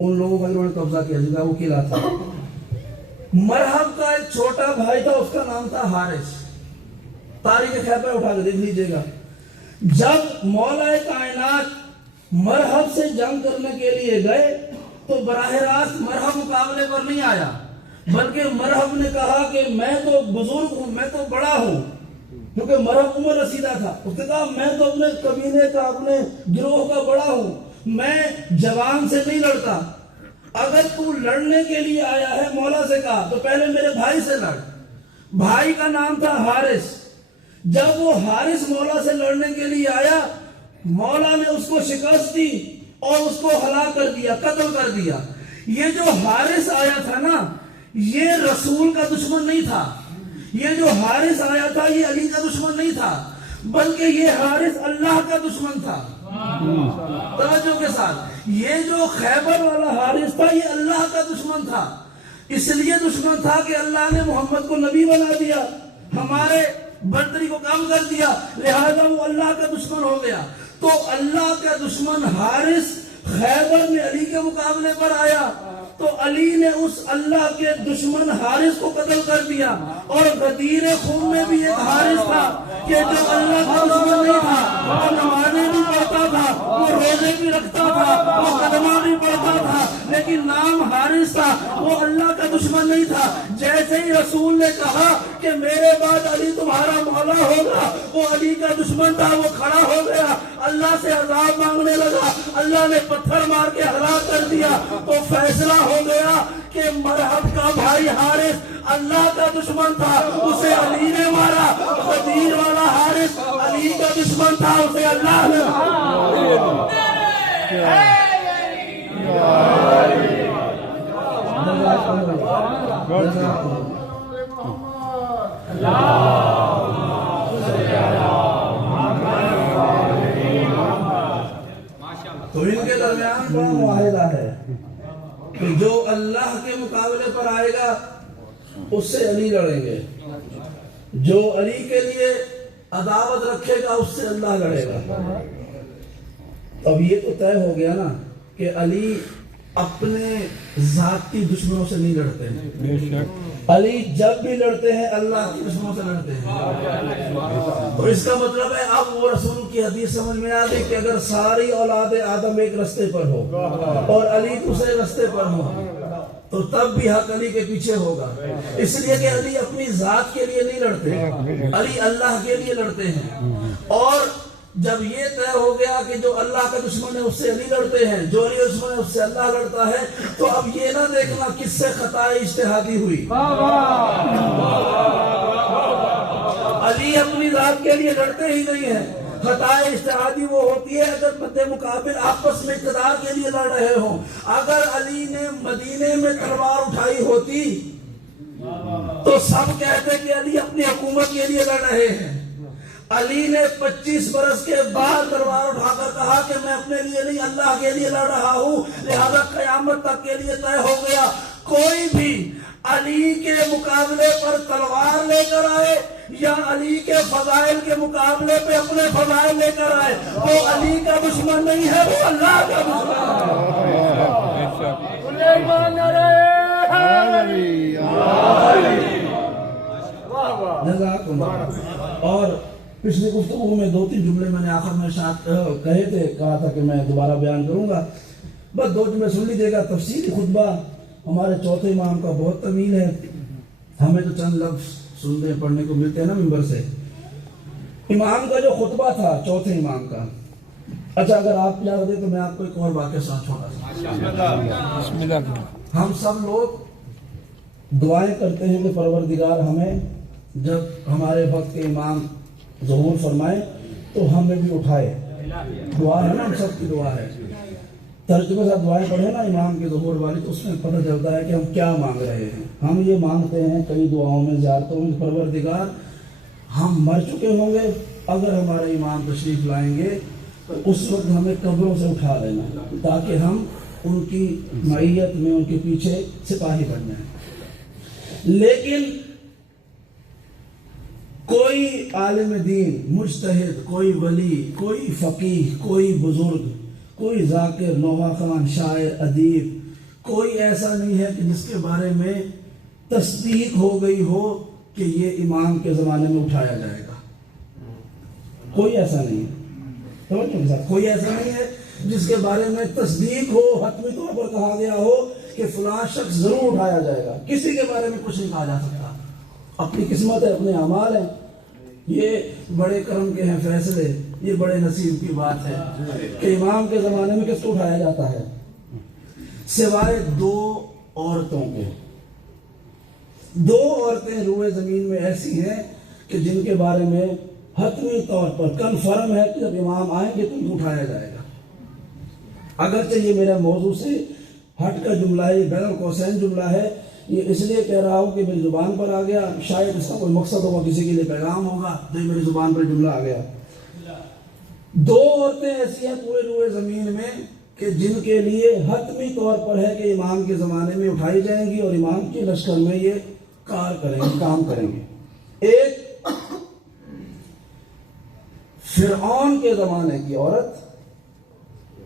ان لوگوں کا جنہوں نے قبضہ کیا جن کا وہ قلعہ تھا. مرحب کا ایک چھوٹا بھائی تھا, اس کا نام تھا حارث. تاریخ خیبر اٹھا کے دیکھ لیجئے گا. جب مولا کائنات مرحب سے جنگ کرنے کے لیے گئے تو براہ راست مرحب مقابلے پر نہیں آیا, بلکہ مرحب نے کہا کہ میں تو بزرگ ہوں, میں تو بڑا ہوں, کیونکہ مرحب عمر رسیدہ تھا. اس نے کہا میں تو اپنے قبیلے کا اپنے گروہ کا بڑا ہوں, میں جوان سے نہیں لڑتا. اگر تو لڑنے کے لیے آیا ہے مولا سے کہا تو پہلے میرے بھائی سے لڑ. بھائی کا نام تھا حارث. جب وہ حارث مولا سے لڑنے کے لیے آیا مولا نے اس کو شکست دی اور اس کو ہلاک کر دیا, قتل کر دیا. یہ جو حارث آیا تھا نا یہ رسول کا دشمن نہیں تھا، یہ جو حارث آیا تھا یہ علی کا دشمن نہیں تھا، بلکہ یہ حارث اللہ کا دشمن تھا۔ توجہ کے ساتھ، یہ جو خیبر والا حارث تھا یہ اللہ کا دشمن تھا، اس لیے دشمن تھا کہ اللہ نے محمد کو نبی بنا دیا، ہمارے برتری کو کم کر دیا، لہذا وہ اللہ کا دشمن ہو گیا۔ تو اللہ کا دشمن حارث خیبر میں علی کے مقابلے پر آیا تو علی نے اس اللہ کے دشمن حارث کو قتل کر دیا، اور غدیر خون میں بھی ایک حارث تھا کہ جو اللہ کا دشمن نہیں تھا، وہ نمازیں بھی پڑھتا تھا، وہ روزے بھی رکھتا تھا، وہ کلمہ بھی پڑھتا تھا، لیکن نام حارث تھا، وہ اللہ کا دشمن نہیں تھا۔ جیسے ہی رسول نے کہا کہ میرے بعد علی تمہارا مولا ہوگا، وہ علی کا دشمن تھا، وہ کھڑا ہو گیا، اللہ سے عذاب مانگنے لگا، اللہ نے پتھر مار کے ہلاک کر دیا۔ تو فیصلہ ہو گیا کہ مرحب کا بھائی حارث اللہ کا دشمن تھا، اسے علی نے مارا، غدیر والا حارث علی کا دشمن تھا، اسے اللہ نے مارا۔ تو ان کے درمیان بڑا معاہدہ ہے کہ جو اللہ کے مقابلے پر آئے گا اس سے علی لڑیں گے، جو علی کے لیے عداوت رکھے گا اس سے اللہ لڑے گا۔ اب یہ تو طے ہو گیا نا کہ علی اپنے ذاتی دشمنوں سے نہیں لڑتے ہیں، علی جب بھی لڑتے ہیں اللہ کے دشمنوں سے لڑتے ہیں۔ تو اس کا مطلب ہے اب وہ رسول کی حدیث سمجھ میں آ گئی کہ اگر ساری اولاد آدم ایک رستے پر ہو اور علی دوسرے رستے پر ہو تو تب بھی حق علی کے پیچھے ہوگا، اس لیے کہ علی اپنی ذات کے لیے نہیں لڑتے، علی اللہ کے لیے لڑتے ہیں۔ اور جب یہ طے ہو گیا کہ جو اللہ کا دشمن ہے اس سے علی لڑتے ہیں، جو علی کا دشمن ہے اس سے اللہ لڑتا ہے، تو اب یہ نہ دیکھنا کس سے خطا اجتہادی ہوئی۔ علی اپنی ذات کے لیے لڑتے ہی نہیں ہیں، خطا اجتہادی وہ ہوتی ہے اگر مد مقابل آپس میں اقتدار کے لیے لڑ رہے ہوں۔ اگر علی نے مدینے میں تلوار اٹھائی ہوتی تو سب کہتے کہ علی اپنی حکومت کے لیے لڑ رہے ہیں۔ علی نے 25 برس کے بعد تلوار اٹھا کر کہا کہ میں اپنے لیے نہیں اللہ کے لیے لڑ رہا ہوں، لہذا قیامت تک کے لیے طے ہو گیا کوئی بھی علی کے مقابلے پر تلوار لے کر آئے یا علی کے فضائل کے مقابلے پہ اپنے فضائل لے کر آئے، وہ علی کا دشمن نہیں ہے، وہ اللہ کا دشمن ہے۔ اور پچھلی گفتگو میں 2-3 جملے میں نے آخر میں کہے تھے، کہا تھا کہ میں دوبارہ بیان کروں گا، بس 2 جملے سن لیجیے گا۔ تفصیلی خطبہ ہمارے چوتھے امام کا بہت طویل ہے، ہمیں تو چند لفظ سننے پڑھنے کو ملتے ہیں نا ممبر سے۔ امام کا جو خطبہ تھا چوتھے امام کا، اچھا اگر آپ اجازت دیں تو میں آپ کو ایک اور واقعہ ساتھ چھوڑا سا۔ ہم سب لوگ دعائیں کرتے ہیں کہ پروردگار ہمیں جب ہمارے وقت کے امام ظہور فرمائے تو ہمیں بھی اٹھائے، دعا ہے نا، ہم سب کی دعا ہے۔ ترجمے سے دعائیں پڑھیں نا امام کے ظہور والی تو اس میں پتہ چلتا ہے کہ ہم کیا مانگ رہے ہیں۔ ہم یہ مانگتے ہیں کئی دعاؤں میں، زیارتوں میں، پروردگار ہم مر چکے ہوں گے، اگر ہمارے امام تشریف لائیں گے تو اس وقت ہمیں قبروں سے اٹھا لینا تاکہ ہم ان کی معیت میں ان کے پیچھے سپاہی بن جائیں۔ لیکن کوئی عالم دین، مجتہد، کوئی ولی، کوئی فقیہ، کوئی بزرگ، کوئی ذاکر، نوحہ خوان، شاعر، ادیب، کوئی ایسا نہیں ہے کہ جس کے بارے میں تصدیق ہو گئی ہو کہ یہ امام کے زمانے میں اٹھایا جائے گا۔ کوئی ایسا نہیں ہے، کوئی ایسا نہیں ہے جس کے بارے میں تصدیق ہو، حتمی طور پر کہا گیا ہو کہ فلاں شخص ضرور اٹھایا جائے گا۔ کسی کے بارے میں کچھ نہیں کہا جا سکتا، اپنی قسمت ہے، اپنے اعمال ہیں، یہ بڑے کرم کے ہیں فیصلے، یہ بڑے نصیب کی بات ہے کہ امام کے زمانے میں کس کو اٹھایا جاتا ہے، سوائے 2 عورتوں کے۔ 2 عورتیں روئے زمین میں ایسی ہیں کہ جن کے بارے میں حتمی طور پر کنفرم ہے کہ جب امام آئیں گے تو ان کو اٹھایا جائے گا۔ اگرچہ یہ میرا موضوع سے ہٹ کا جملہ ہے، بین القوسین جملہ ہے، یہ اس لیے کہہ رہا ہوں کہ میری زبان پر آ گیا، شاید اس کا کوئی مقصد ہوگا، کسی کے لیے پیغام ہوگا، تو میری زبان پر جملہ آ گیا۔ 2 عورتیں ایسی ہیں پورے روئے زمین میں کہ جن کے لیے حتمی طور پر ہے کہ امام کے زمانے میں اٹھائی جائیں گی اور امام کے لشکر میں یہ کام کریں گے۔ ایک فرعون کے زمانے کی عورت،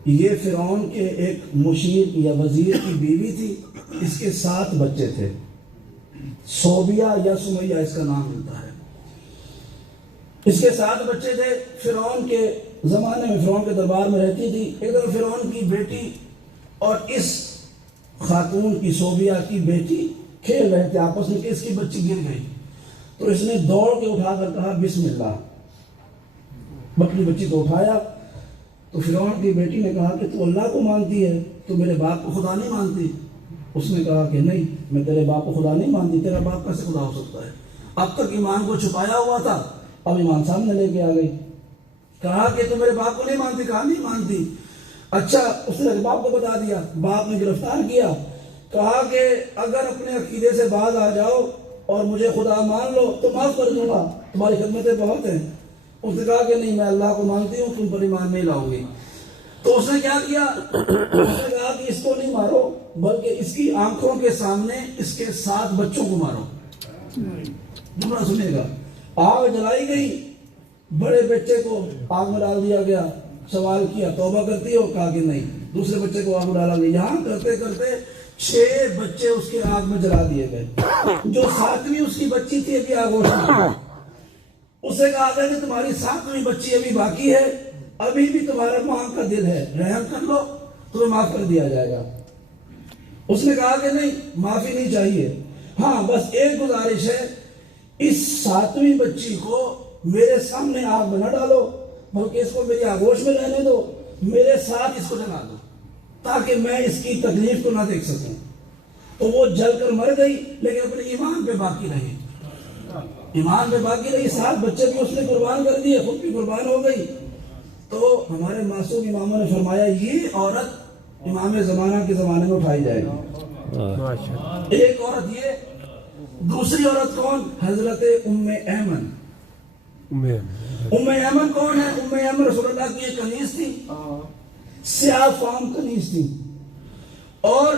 یہ فرعون کے ایک مشیر یا وزیر کی بیوی تھی، اس کے 7 بچے تھے، صوبیہ یا سمیہ اس کا نام ملتا ہے۔ اس کے 7 بچے تھے، فرعون کے زمانے میں فرعون کے دربار میں رہتی تھی۔ ایک دفعہ فرعون کی بیٹی اور اس خاتون کی صوبیہ کی بیٹی کھیل رہے تھے آپس میں کہ اس کی بچی گر گئی، تو اس نے دوڑ کے اٹھا کر کہا بسم اللہ، اپنی بچی کو اٹھایا۔ تو فرعون کی بیٹی نے کہا کہ تو اللہ کو مانتی ہے، تو میرے باپ کو خدا نہیں مانتی؟ اس نے کہا کہ نہیں، میں تیرے باپ کو خدا نہیں مانتی، تیرا باپ کیسے خدا ہو سکتا ہے؟ اب تک ایمان کو چھپایا ہوا تھا، اب ایمان سامنے لے کے آ گئی۔ کہا کہ تو میرے باپ کو نہیں مانتی؟ کہا نہیں مانتی۔ اچھا، اس نے باپ کو بتا دیا، باپ نے گرفتار کیا، کہا کہ اگر اپنے عقیدے سے باز آ جاؤ اور مجھے خدا مان لو تو معاف کر دوں گا، تمہاری خدمتیں بہت ہیں۔ اس نے کہا کہ نہیں، میں اللہ کو مانتی ہوں، تم پر ایمان نہیں لاؤں گی۔ تو اس نے کیا کیا؟ اس نے کہا کہ اس کو نہیں مارو، بلکہ اس کی آنکھوں کے سامنے اس کے 7 بچوں کو مارو۔ جملہ سنے گا، آگ جلائی گئی، بڑے بچے کو آگ میں ڈال دیا گیا۔ سوال کیا توبہ کرتی ہو؟ کہا کہ نہیں۔ دوسرے بچے کو آگ میں ڈالا گیا، یہاں کرتے کرتے 6 بچے اس کے آگ میں جلا دیے گئے۔ جو 7ویں اس کی بچی تھی ابھی آگوش میں، اسے کہا گیا کہ تمہاری 7ویں بچی ابھی باقی ہے، ابھی بھی تمہارا ماں کا دل ہے، رحم کر لو، تمہیں معاف کر دیا جائے گا۔ اس نے کہا کہ نہیں، معافی نہیں چاہیے، ہاں بس ایک گزارش ہے، اس 7ویں بچی کو میرے سامنے آگ میں نہ ڈالو، بلکہ اس کو میری آگوش میں رہنے دو، میرے ساتھ اس کو جلا دو تاکہ میں اس کی تکلیف کو نہ دیکھ سکوں۔ تو وہ جل کر مر گئی، لیکن اپنے ایمان پہ باقی رہی، ایمان پہ باقی رہی۔ 7 بچے بھی اس نے قربان کر دیے، خود بھی قربان ہو گئی۔ تو ہمارے معصوم اماموں نے فرمایا یہ عورت امام زمانہ کے زمانے میں اٹھائی جائے گی۔ ایک عورت یہ، دوسری عورت کون؟ حضرت ام ایمن۔ ام ایمن کون ہے؟ ام ایمن رسول اللہ کی ایک کنیز تھی، سیاہ فام کنیز تھی، اور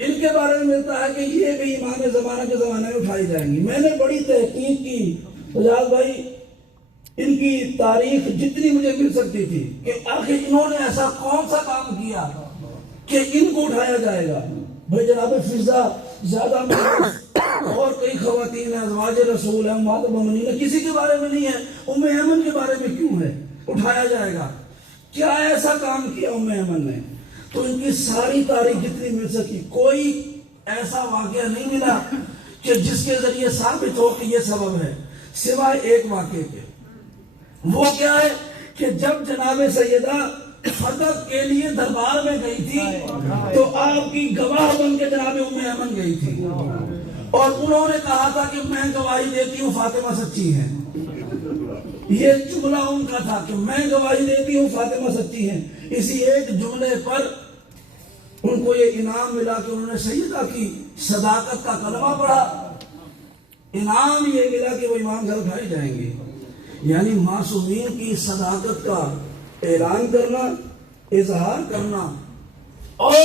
ان کے بارے میں ملتا ہے کہ یہ بھی امام زمانہ کے زمانے میں اٹھائی جائیں گی۔ میں نے بڑی تحقیق کی فیاض بھائی، ان کی تاریخ جتنی مجھے مل سکتی تھی کہ آخر انہوں نے ایسا کون سا کام کیا کہ ان کو اٹھایا جائے گا۔ بھائی جناب فضا زیادہ اور کئی خواتین ہیں، ازواج رسول ہیں، امہات المؤمنین، کسی کے بارے میں نہیں ہے، ام ایمن کے بارے میں کیوں ہے اٹھایا جائے گا؟ کیا ایسا کام کیا ام ایمن نے؟ تو ان کی ساری تاریخ جتنی مل سکی، کوئی ایسا واقعہ نہیں ملا کہ جس کے ذریعے ثابت ہو کہ یہ سبب ہے، سوائے ایک واقعے کے۔ وہ کیا ہے کہ جب جناب سیدہ فتح کے لیے دربار میں گئی تھی تو آپ کی گواہ بن کے جناب ام ایمن گئی تھی، اور انہوں نے کہا تھا کہ میں گواہی دیتی ہوں فاطمہ سچی ہے۔ یہ جملہ ان کا تھا کہ میں گواہی دیتی ہوں فاطمہ سچی ہے۔ اسی ایک جملے پر ان کو یہ انعام ملا کہ انہوں نے سیدہ کی صداقت کا کلمہ پڑھا، انعام یہ ملا کہ وہ امام گھر اٹھائی جائیں گے۔ یعنی معصومین کی صداقت کا اعلان کرنا، اظہار کرنا اور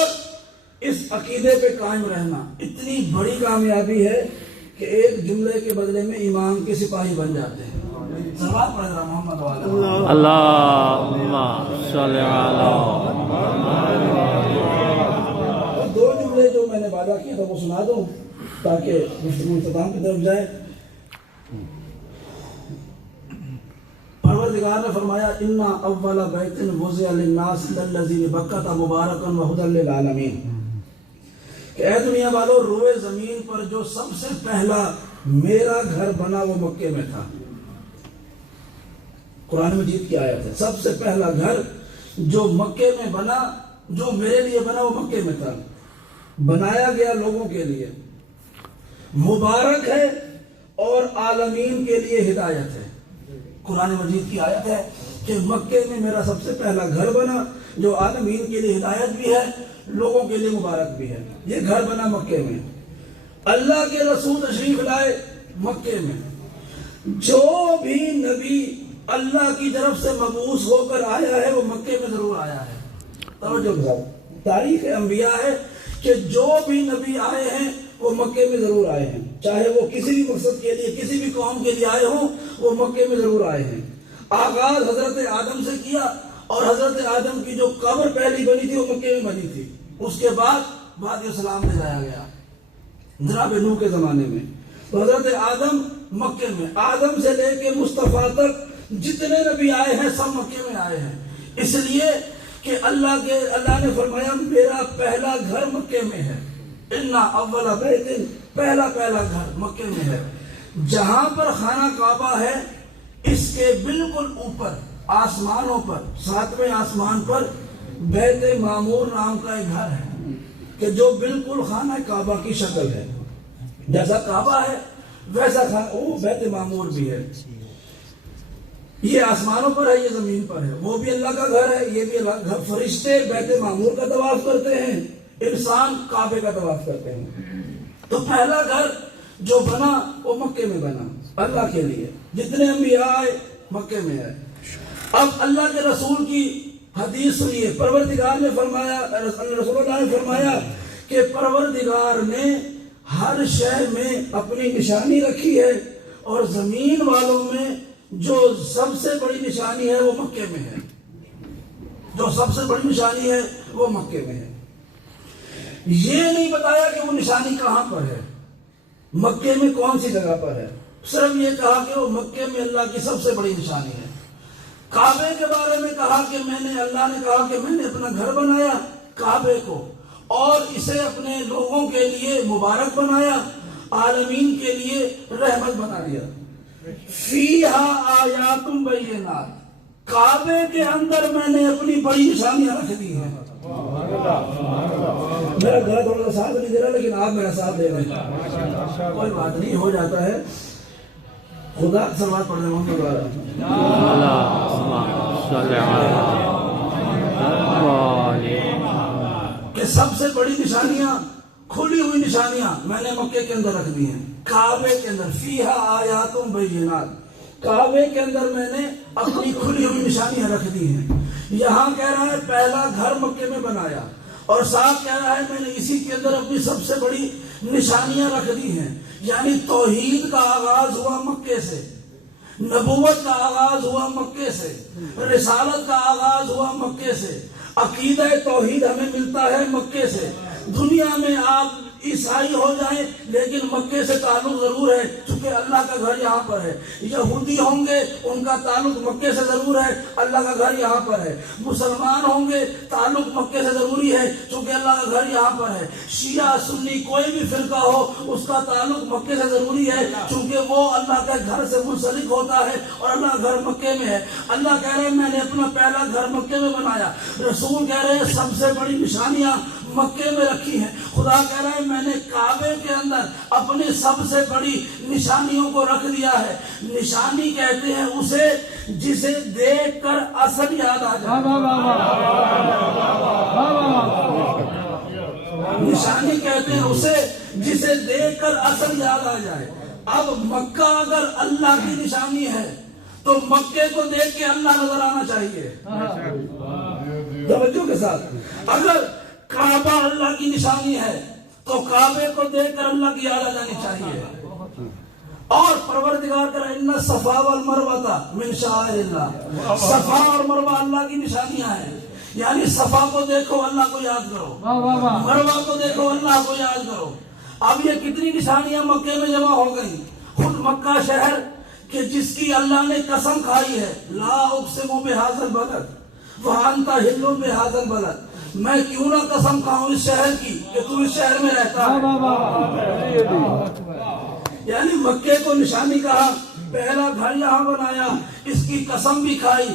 اس عقیدے پہ قائم رہنا اتنی بڑی کامیابی ہے کہ ایک جملے کے بدلے میں امام کے سپاہی بن جاتے ہیں۔ صلوات پڑھ رہا محمد والا اللہم صلی علی۔ 2 جملے جو میں نے وعدہ کیا تھا وہ سنا دوں تاکہ گفتگو اختتام کی طرف جائے۔ پروردگار نے فرمایا اِنَّ أَوَّلَ بَيْتٍ وُضِعَ لِلنَّاسِ لَلَّذِي بِبَكَّةَ مُبَارَكًا وَهُدًى لِلْعَالَمِينَ، کہ اے دنیا والو، روئے زمین پر جو سب سے پہلا میرا گھر بنا وہ مکے میں تھا۔ قرآن مجید کی آیت ہے، سب سے پہلا گھر جو مکے میں بنا، جو میرے لیے بنا وہ مکے میں تھا، بنایا گیا لوگوں کے لیے، مبارک ہے اور عالمین کے لیے ہدایت ہے۔ قرآن مجید کی آیت ہے کہ مکے میں میرا سب سے پہلا گھر بنا جو عالمین کے لیے ہدایت بھی ہے، لوگوں کے لیے مبارک بھی ہے۔ یہ گھر بنا مکے میں۔ اللہ کے رسول تشریف لائے مکے میں. جو بھی نبی اللہ کی طرف سے مبعوث ہو کر آیا ہے وہ مکے میں ضرور آیا ہے. توجہ کے ساتھ تاریخ انبیاء ہے کہ جو بھی نبی آئے ہیں وہ مکے میں ضرور آئے ہیں. چاہے وہ کسی بھی مقصد کے لیے کسی بھی قوم کے لیے آئے ہوں وہ مکے میں ضرور آئے ہیں. آغاز حضرت آدم سے کیا اور حضرت آدم کی جو قبر پہلی بنی تھی وہ مکے میں بنی تھی. اس کے بعد وادی السلام میں جایا گیا جناب نوح کے زمانے میں. تو حضرت آدم مکے میں، آدم سے لے کے مصطفیٰ تک جتنے نبی آئے ہیں سب مکے میں آئے ہیں. اس لیے کہ اللہ نے فرمایا میرا پہلا گھر مکے میں ہے. اِنَّ أَوَّلَ بَيْتٍ پہلا گھر مکے میں ہے. جہاں پر خانہ کعبہ ہے اس کے بالکل اوپر آسمانوں پر 7ویں آسمان پر بیت معمور نام کا ایک گھر ہے کہ جو بالکل خانہ کعبہ کی شکل ہے. جیسا کعبہ ہے ویسا وہ بیت معمور بھی ہے. یہ آسمانوں پر ہے، یہ زمین پر ہے. وہ بھی اللہ کا گھر ہے، یہ بھی اللہ کا گھر. فرشتے بیت معمور کا طواف کرتے ہیں، انسان کعبے کا طواف کرتے ہیں. تو پہلا گھر جو بنا وہ مکے میں بنا اللہ کے لیے. جتنے انبیاء آئے مکے میں آئے. اب اللہ کے رسول کی حدیث سنیے. پروردگار نے فرمایا، رسول اللہ نے فرمایا کہ پروردگار نے ہر شہر میں اپنی نشانی رکھی ہے اور زمین والوں میں جو سب سے بڑی نشانی ہے وہ مکے میں ہے. جو سب سے بڑی نشانی ہے وہ مکے میں ہے. یہ نہیں بتایا کہ وہ نشانی کہاں پر ہے، مکے میں کون سی جگہ پر ہے. صرف یہ کہا کہ وہ مکے میں اللہ کی سب سے بڑی نشانی ہے. کعبے کے بارے میں کہا کہ اللہ نے کہا کہ میں نے اپنا گھر بنایا کعبے کو اور اسے اپنے لوگوں کے لیے مبارک بنایا، عالمین کے لیے رحمت بنا دیا. فیہا آیات بینات، کعبے کے اندر میں نے اپنی بڑی نشانیاں رکھ دی ہیں. میرا گھر تھوڑا سا ساتھ نہیں دے رہا لیکن آپ میرا ساتھ دے رہے ہیں. کوئی بات نہیں، ہو جاتا ہے. خدا سلوات پڑھ رہے کہ سب سے بڑی نشانیاں، کھلی ہوئی نشانیاں میں نے مکے کے اندر رکھ دی ہیں، کعبے کے اندر. فیہا آیات بینات، کعبے کے اندر میں نے اپنی کھلی ہوئی نشانیاں رکھ دی ہیں. یہاں کہہ رہا ہے پہلا گھر مکے میں بنایا اور ساتھ کہہ رہا ہے میں نے اسی کے اندر اپنی سب سے بڑی نشانیاں رکھ دی ہیں. یعنی توحید کا آغاز ہوا مکے سے، نبوت کا آغاز ہوا مکے سے، رسالت کا آغاز ہوا مکے سے. عقیدہ توحید ہمیں ملتا ہے مکے سے. دنیا میں آپ عیسائی ہو جائیں لیکن مکے سے تعلق ضرور ہے چونکہ اللہ کا گھر یہاں پر ہے. یہودی ہوں گے ان کا تعلق مکے سے ضرور ہے، اللہ کا گھر یہاں پر ہے. مسلمان ہوں گے تعلق مکے سے ضروری ہے چونکہ اللہ کا گھر یہاں پر ہے. شیعہ سنی کوئی بھی فرقہ ہو اس کا تعلق مکے سے ضروری ہے چونکہ وہ اللہ کے گھر سے منسلک ہوتا ہے اور اللہ کا گھر مکے میں ہے. اللہ کہہ رہے ہیں میں نے اپنا پہلا گھر مکے میں بنایا. رسول کہہ رہے ہیں سب سے بڑی نشانیاں مکے میں رکھی ہیں. خدا کہہ رہا ہے میں نے کعبے کے اندر اپنی سب سے بڑی نشانیوں کو رکھ دیا ہے. نشانی کہتے ہیں اسے جسے دیکھ کر اصل یاد آ جائے. نشانی کہتے ہیں اسے جسے دیکھ کر اصل یاد آ جائے. اب مکہ اگر اللہ کی نشانی ہے تو مکے کو دیکھ کے اللہ نظر آنا چاہیے. توجہ کے ساتھ، اگر کعبہ اللہ کی نشانی ہے تو کعبے کو دیکھ کر اللہ کی یاد آ جانی چاہیے. اور پروردگار کر ان الصفا والمروہ من شعائر اللہ، صفا اور مروہ اللہ کی نشانیاں ہیں. یعنی صفا کو دیکھو اللہ کو یاد کرو، مروہ کو دیکھو اللہ کو یاد کرو. اب یہ کتنی نشانیاں مکے میں جمع ہو گئی. خود مکہ شہر کہ جس کی اللہ نے قسم کھائی ہے لا اقسم بہذا البلد وانت حل بہذا البلد، میں کیوں نہ قسم کھاؤں اس شہر کی کہ تو اس شہر میں رہتا ہے. یعنی مکے کو نشانی کہا، پہلا گھر یہاں بنایا، اس کی قسم بھی کھائی،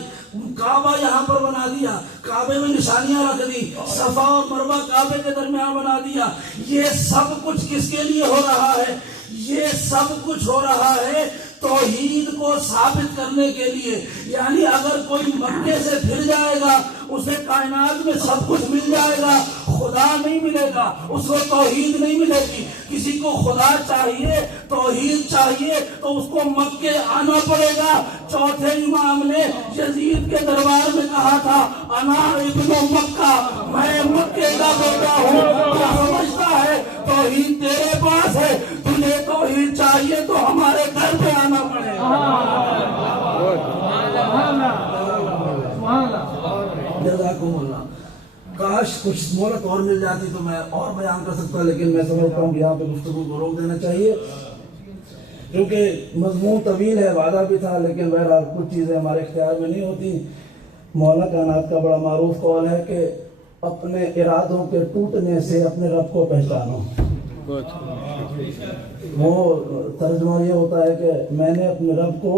کعبہ یہاں پر بنا دیا، کعبے میں نشانیاں رکھ دی، صفا اور مروہ کعبے کے درمیان بنا دیا. یہ سب کچھ کس کے لیے ہو رہا ہے؟ یہ سب کچھ ہو رہا ہے توحید کو ثابت کرنے کے لیے. یعنی اگر کوئی مکے سے پھر جائے گا اسے کائنات میں سب کچھ مل جائے گا. خدا نہیں ملے گا، اس کو توحید نہیں ملے گی۔ کسی کو خدا چاہیے، توحید چاہیے تو اس کو مکے آنا پڑے گا۔ چوتھے امام نے یزید کے دربار میں کہا تھا انا ابن مکہ، میں مکے کا بیٹا ہوں۔ تو سمجھتا ہے توحید تیرے پاس ہے، تجھے توحید چاہیے تو ہمارے گھر پہ آنا پڑے گا۔ جزاکم اللہ۔ کاش کچھ مہلت اور مل جاتی تو میں اور بیان کر سکتا، لیکن میں سمجھتا ہوں کہ یہاں پہ گفتگو کو روک دینا چاہیے، کیونکہ مضمون طویل ہے، وعدہ بھی تھا، لیکن بہرحال کچھ چیزیں ہمارے اختیار میں نہیں ہوتی۔ مولانا کائنات کا بڑا معروف قول ہے کہ اپنے ارادوں کے ٹوٹنے سے اپنے رب کو پہچانو۔ وہ ترجمہ یہ ہوتا ہے کہ میں نے اپنے رب کو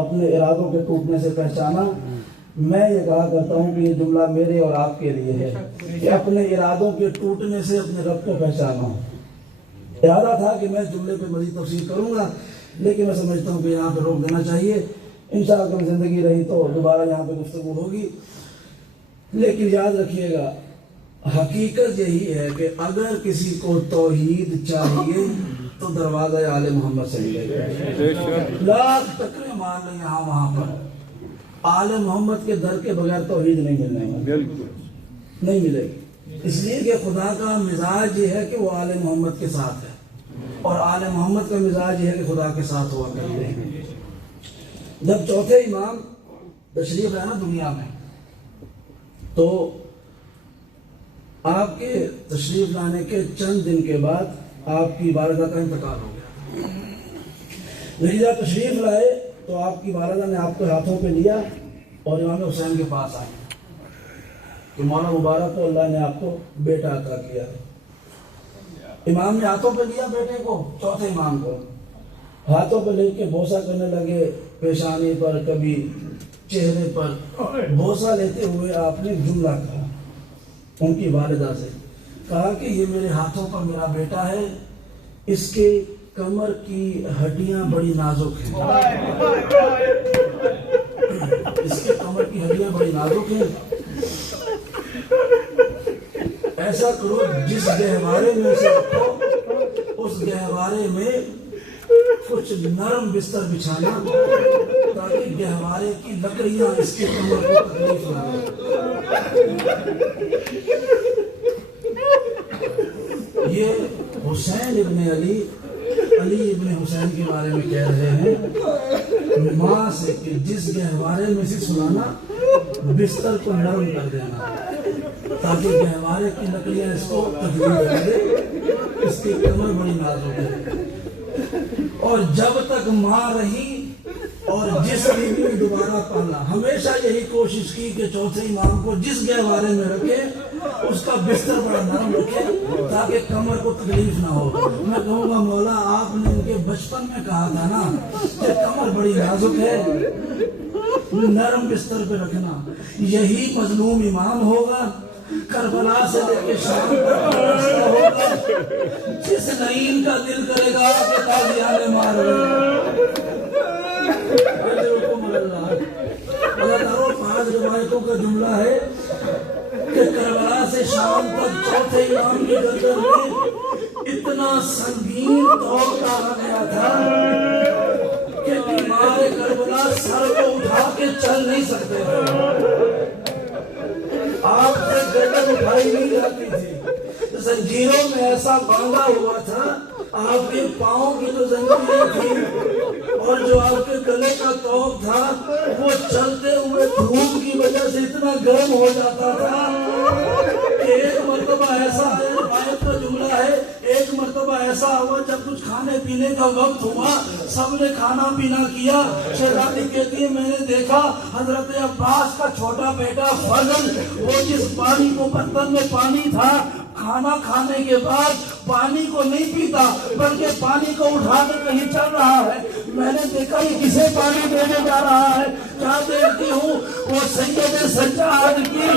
اپنے ارادوں کے ٹوٹنے سے پہچانا۔ میں یہ کہا کرتا ہوں کہ یہ جملہ میرے اور آپ کے لیے ہے کہ اپنے ارادوں کے ٹوٹنے سے اپنے رب کو پہچانا۔ ارادہ تھا کہ میں اس جملے پہ مزید تفصیل کروں گا، لیکن میں سمجھتا ہوں کہ یہاں پہ روک دینا چاہیے۔ انشاءاللہ کبھی زندگی رہی تو دوبارہ یہاں پہ گفتگو ہوگی، لیکن یاد رکھیے گا حقیقت یہی ہے کہ اگر کسی کو توحید چاہیے تو دروازہ آل محمد سے ملے گا۔ لاکھ ٹکرے مار لیں یہاں وہاں پر، آل محمد کے در کے بغیر توحید نہیں ملنے والی، نہیں ملے گی۔ اس لیے کہ خدا کا مزاج یہ ہے کہ وہ آل محمد کے ساتھ ہے، اور آل محمد کا مزاج یہ ہے کہ خدا کے ساتھ ہوا کرتے ہیں۔ جب چوتھے امام تشریف ہے نا دنیا میں، تو آپ کے تشریف لانے کے چند دن کے بعد آپ کی والدہ کا انتقال ہو گیا۔ لیکن جب تشریف لائے تو آپ کی والدہ نے آپ کو ہاتھوں پہ لیا اور امام حسین کے پاس آئے کہ مولا مبارک کو اللہ نے آپ کو بیٹا عطا کیا ہے۔ امام نے ہاتھوں پہ لیا بیٹے کو، چوتھے امام کو ہاتھوں پہ لے کے بوسہ کرنے لگے، پیشانی پر، کبھی چہرے پر۔ بوسہ لیتے ہوئے آپ نے ایک جملہ کہا ان کی والدہ سے، کہا کہ یہ میرے ہاتھوں پر میرا بیٹا ہے، اس کے کمر کی ہڈیاں بڑی نازک ہیں، اس کے کمر کی ہڈیاں بڑی نازک ہیں، ایسا کرو جس گہوارے میں اسے رکھو اس گہوارے میں کچھ نرم بستر بچھانا تاکہ گہوارے کی لکڑیاں اس کے کمر کو تکلیف نہ دیں۔ یہ حسین ابن علی ابن حسین کے بارے میں کہہ رہے ہیں ماں سے کہ جس گہوارے میں سے سلانا بستر کو نرم کر دینا تاکہ گہوارے کی لکڑیاں اس کو تکلیف نہ دے، اس کی کمر بڑی نازک ہے۔ اور جب تک ماں رہی اور جس بیوی نے دوبارہ پالا، ہمیشہ یہی کوشش کی کہ چوتھے امام کو جس گہوارے میں رکھے اس کا بستر بڑا نرم رکھے تاکہ کمر کو تکلیف نہ ہو۔ میں کہوں گا مولا آپ نے ان کے بچپن میں کہا تھا نا کہ کمر بڑی نازک ہے، نرم بستر پہ رکھنا۔ یہی مظلوم امام ہوگا، کربلا سے لے کے شام تک راستہ ہوگا، جس نعیم کا دل کرے گا کہ تازیانے مار پانچ روایتوں کا جملہ ہے کہ کربلا سے شام تک چوتھے امام کی گردن میں اتنا سنگین توڑ کہا گیا تھا کہ بیمار کربلا سر کو اٹھا کے چل نہیں سکتے تھے، آپ سے گردن اٹھائی نہیں جاتی تھی، زنجیروں میں ایسا باندھا ہوا تھا، آپ کے پاؤں کی جو زنجیریں تھی اور جو آپ کے گلے کا توق تھا وہ چلتے ہوئے دھوپ کی وجہ سے اتنا گرم ہو جاتا تھا کہ ایک مرتبہ ایسا ہے، روایت کا جملہ ہے، ایک مرتبہ ایسا ہوا جب کچھ کھانے پینے کا وقت ہوا، سب نے کھانا پینا کیا، شہزادی کہتی ہے میں نے دیکھا حضرت عباس کا چھوٹا بیٹا فضل، وہ جس پانی کو برتن میں پانی تھا کھانا کھانے کے بعد پانی کو نہیں پیتا بلکہ پانی کو اٹھا کے کہیں چل رہا ہے۔ میں نے دیکھا یہ کسے پانی دینے جا رہا ہے، کیا دیکھتی ہوں وہ سید سجاد کی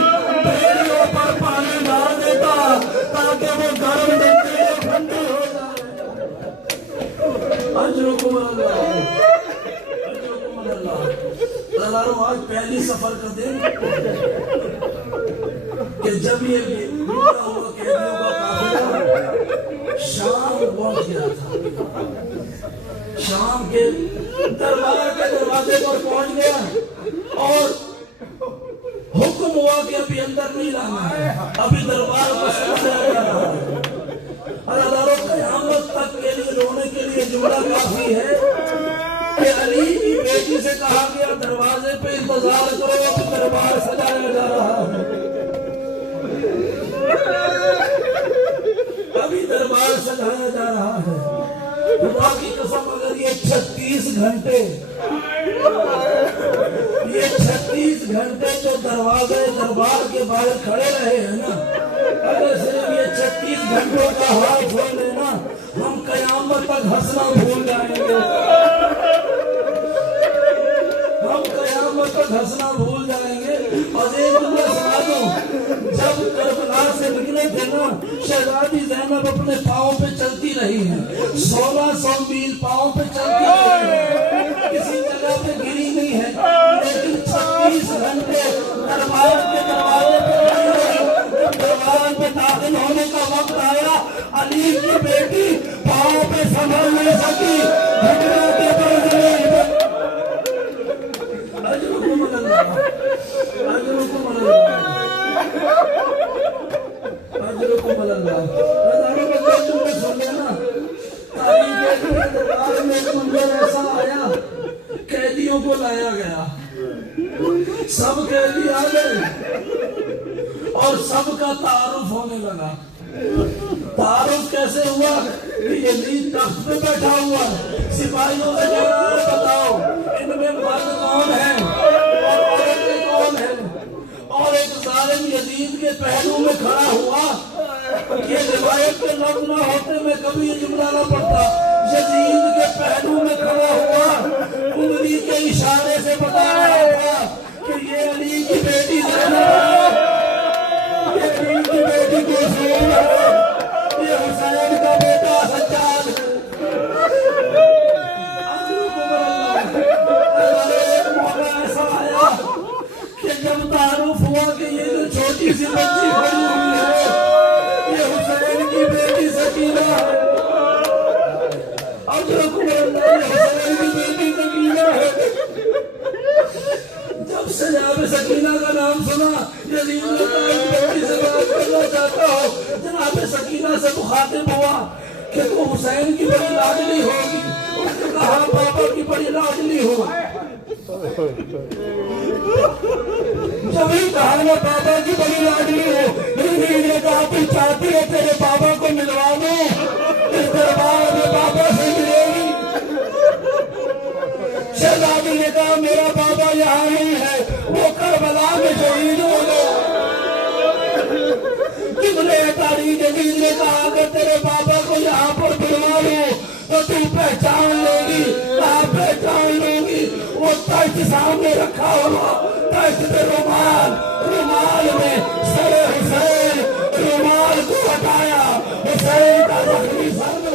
بیڑیوں پر پانی ڈال دیتا تاکہ وہ گرم دیتے ہوئے ٹھنڈی ہو جائے۔ اجرکم اللہ، اجرکم اللہ۔ آج پہلی سفر کا دن کہ جب یہ لوٹا ہوا قیدیوں کا قافلہ شام پہنچ گیا تھا. شام کے دربار کے دروازے پر پہنچ گیا اور حکم ہوا کہ ابھی اندر نہیں لانا ہے, ابھی دربار کو سجایا جا رہا ہے. اور قیامت تک کے لیے رونے کے لیے جملہ کافی ہے کہ علی کی بیٹی سے کہا گیا دروازے پہ انتظار کرو, ابھی دربار سجایا جا رہا ہے. ابھی دربار سجایا جا رہا ہے. خدا کی قسم اگر یہ 36 گھنٹے جو دروازے دربار کے باہر کھڑے رہے ہیں نا, اگر صرف یہ 36 گھنٹوں کا حال چھوڑ لینا, ہم قیامت تک ہنسنا بھول جائیں گے. ہم قیامت تک ہنسنا بھول جائیں گے. اور ایک جملہ سنا دوں, جب کربلا سے نکلے تھے نا, شہزادی زینب اپنے پاؤں پہ چلتی رہی ہے. 1600 میل پاؤں پہ چلتی رہی ہے, کسی جگہ پہ گری نہیں ہے. لیکن 36 گھنٹے دربار کے دروازے پہ دربار میں داخل ہونے کا وقت آیا, علی کی بیٹی پاؤں پہ سنبھل نہیں سکی. ہجروں کے بلبلے اجرکم اللہ, اجرکم اللہ, اجرکم اللہ. تم نے سن لیا نا, تاریخ کے دربار میں ایک منظر ایسا آیا, قیدیوں کو لایا گیا, سب قیدی آ گئے اور سب کا تعارف ہونے لگا. تعارف کیسے ہوا کہ یزید تخت پہ بیٹھا ہوا, سپاہیوں سے کہہ رہا ہے بتاؤ ان میں مرد کون ہے اور عورتیں کون ہیں. اور ایک ظالم یزید کے پہلو میں کھڑا ہوا. یہ روایت کے لفظ نہ ہوتے میں کبھی یہ جملہ نہ پڑتا. یزید کے پہلو میں کھڑا ہوا, انگلی کے اشارے سے بتا رہا تھا کہ یہ علی کی بیٹی زینب ہے, یہ علی کی بیٹی کلثوم ہے, یہ حسین کا بیٹا سجاد ہے. ایک موقع ایسا آیا کہ جب تعارف ہوا کہ یہ جو چھوٹی سی بچی کھڑی ہوئی ہے یہ حسین کی بیٹی سکینہ ہے. جب سجاب سکینہ کا نام سنا, یزید نے کہا اس بیٹی سے بات کرنا چاہتا ہو. جناب سکینہ سے مخاطب ہوا کہ تو حسین کی بڑی لاڈلی ہوگی. اس نے کہا پاپا کی بڑی لاڈلی ہو. جب ہی کہا نا پاپا کی بڑی لاڈلی ہو, یزید نے کہا تو چاہتی ہے تیرے پاپا کو ملوا دوں, اس دربار میں پاپا سے ملے گی. شہزادی نے کہا میرا بابا یہاں نہیں ہے, وہ کربلا میں شہید ہو گیا. جبلے تاریخ یزید نے کہا اگر تیرے بابا کو یہاں پر بلوا لوں تو تم پہچان لے گی. کہاں پہچان لوں گی, وہ تخت سامنے رکھا ہوا, تخت پہ رومال, رومال میں سر حسین, رومال کو ہٹایا, حسین کا زخمی سر.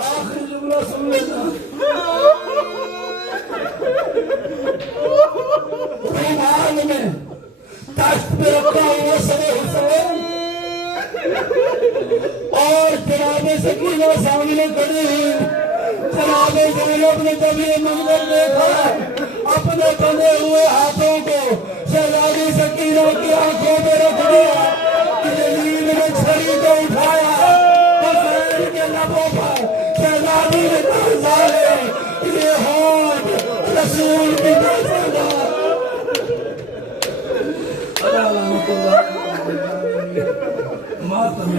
آخری جملہ سن لینا, رومال میں تخت پہ رکھا ہوا سر حسین اور جناب سکینہ سامنے کھڑی ہوئی. جناب زینب نے جب یہ منظر دیکھا, اپنے بندے ہوئے ہاتھوں کو شہزادی سکینہ کی آنکھوں پہ رکھ دیا. یزید نے چھری کو اٹھایا, حسین کے لبوں پر شہزادی نے کہا یہ ہاتھ رسول کی طرف سے. ماتم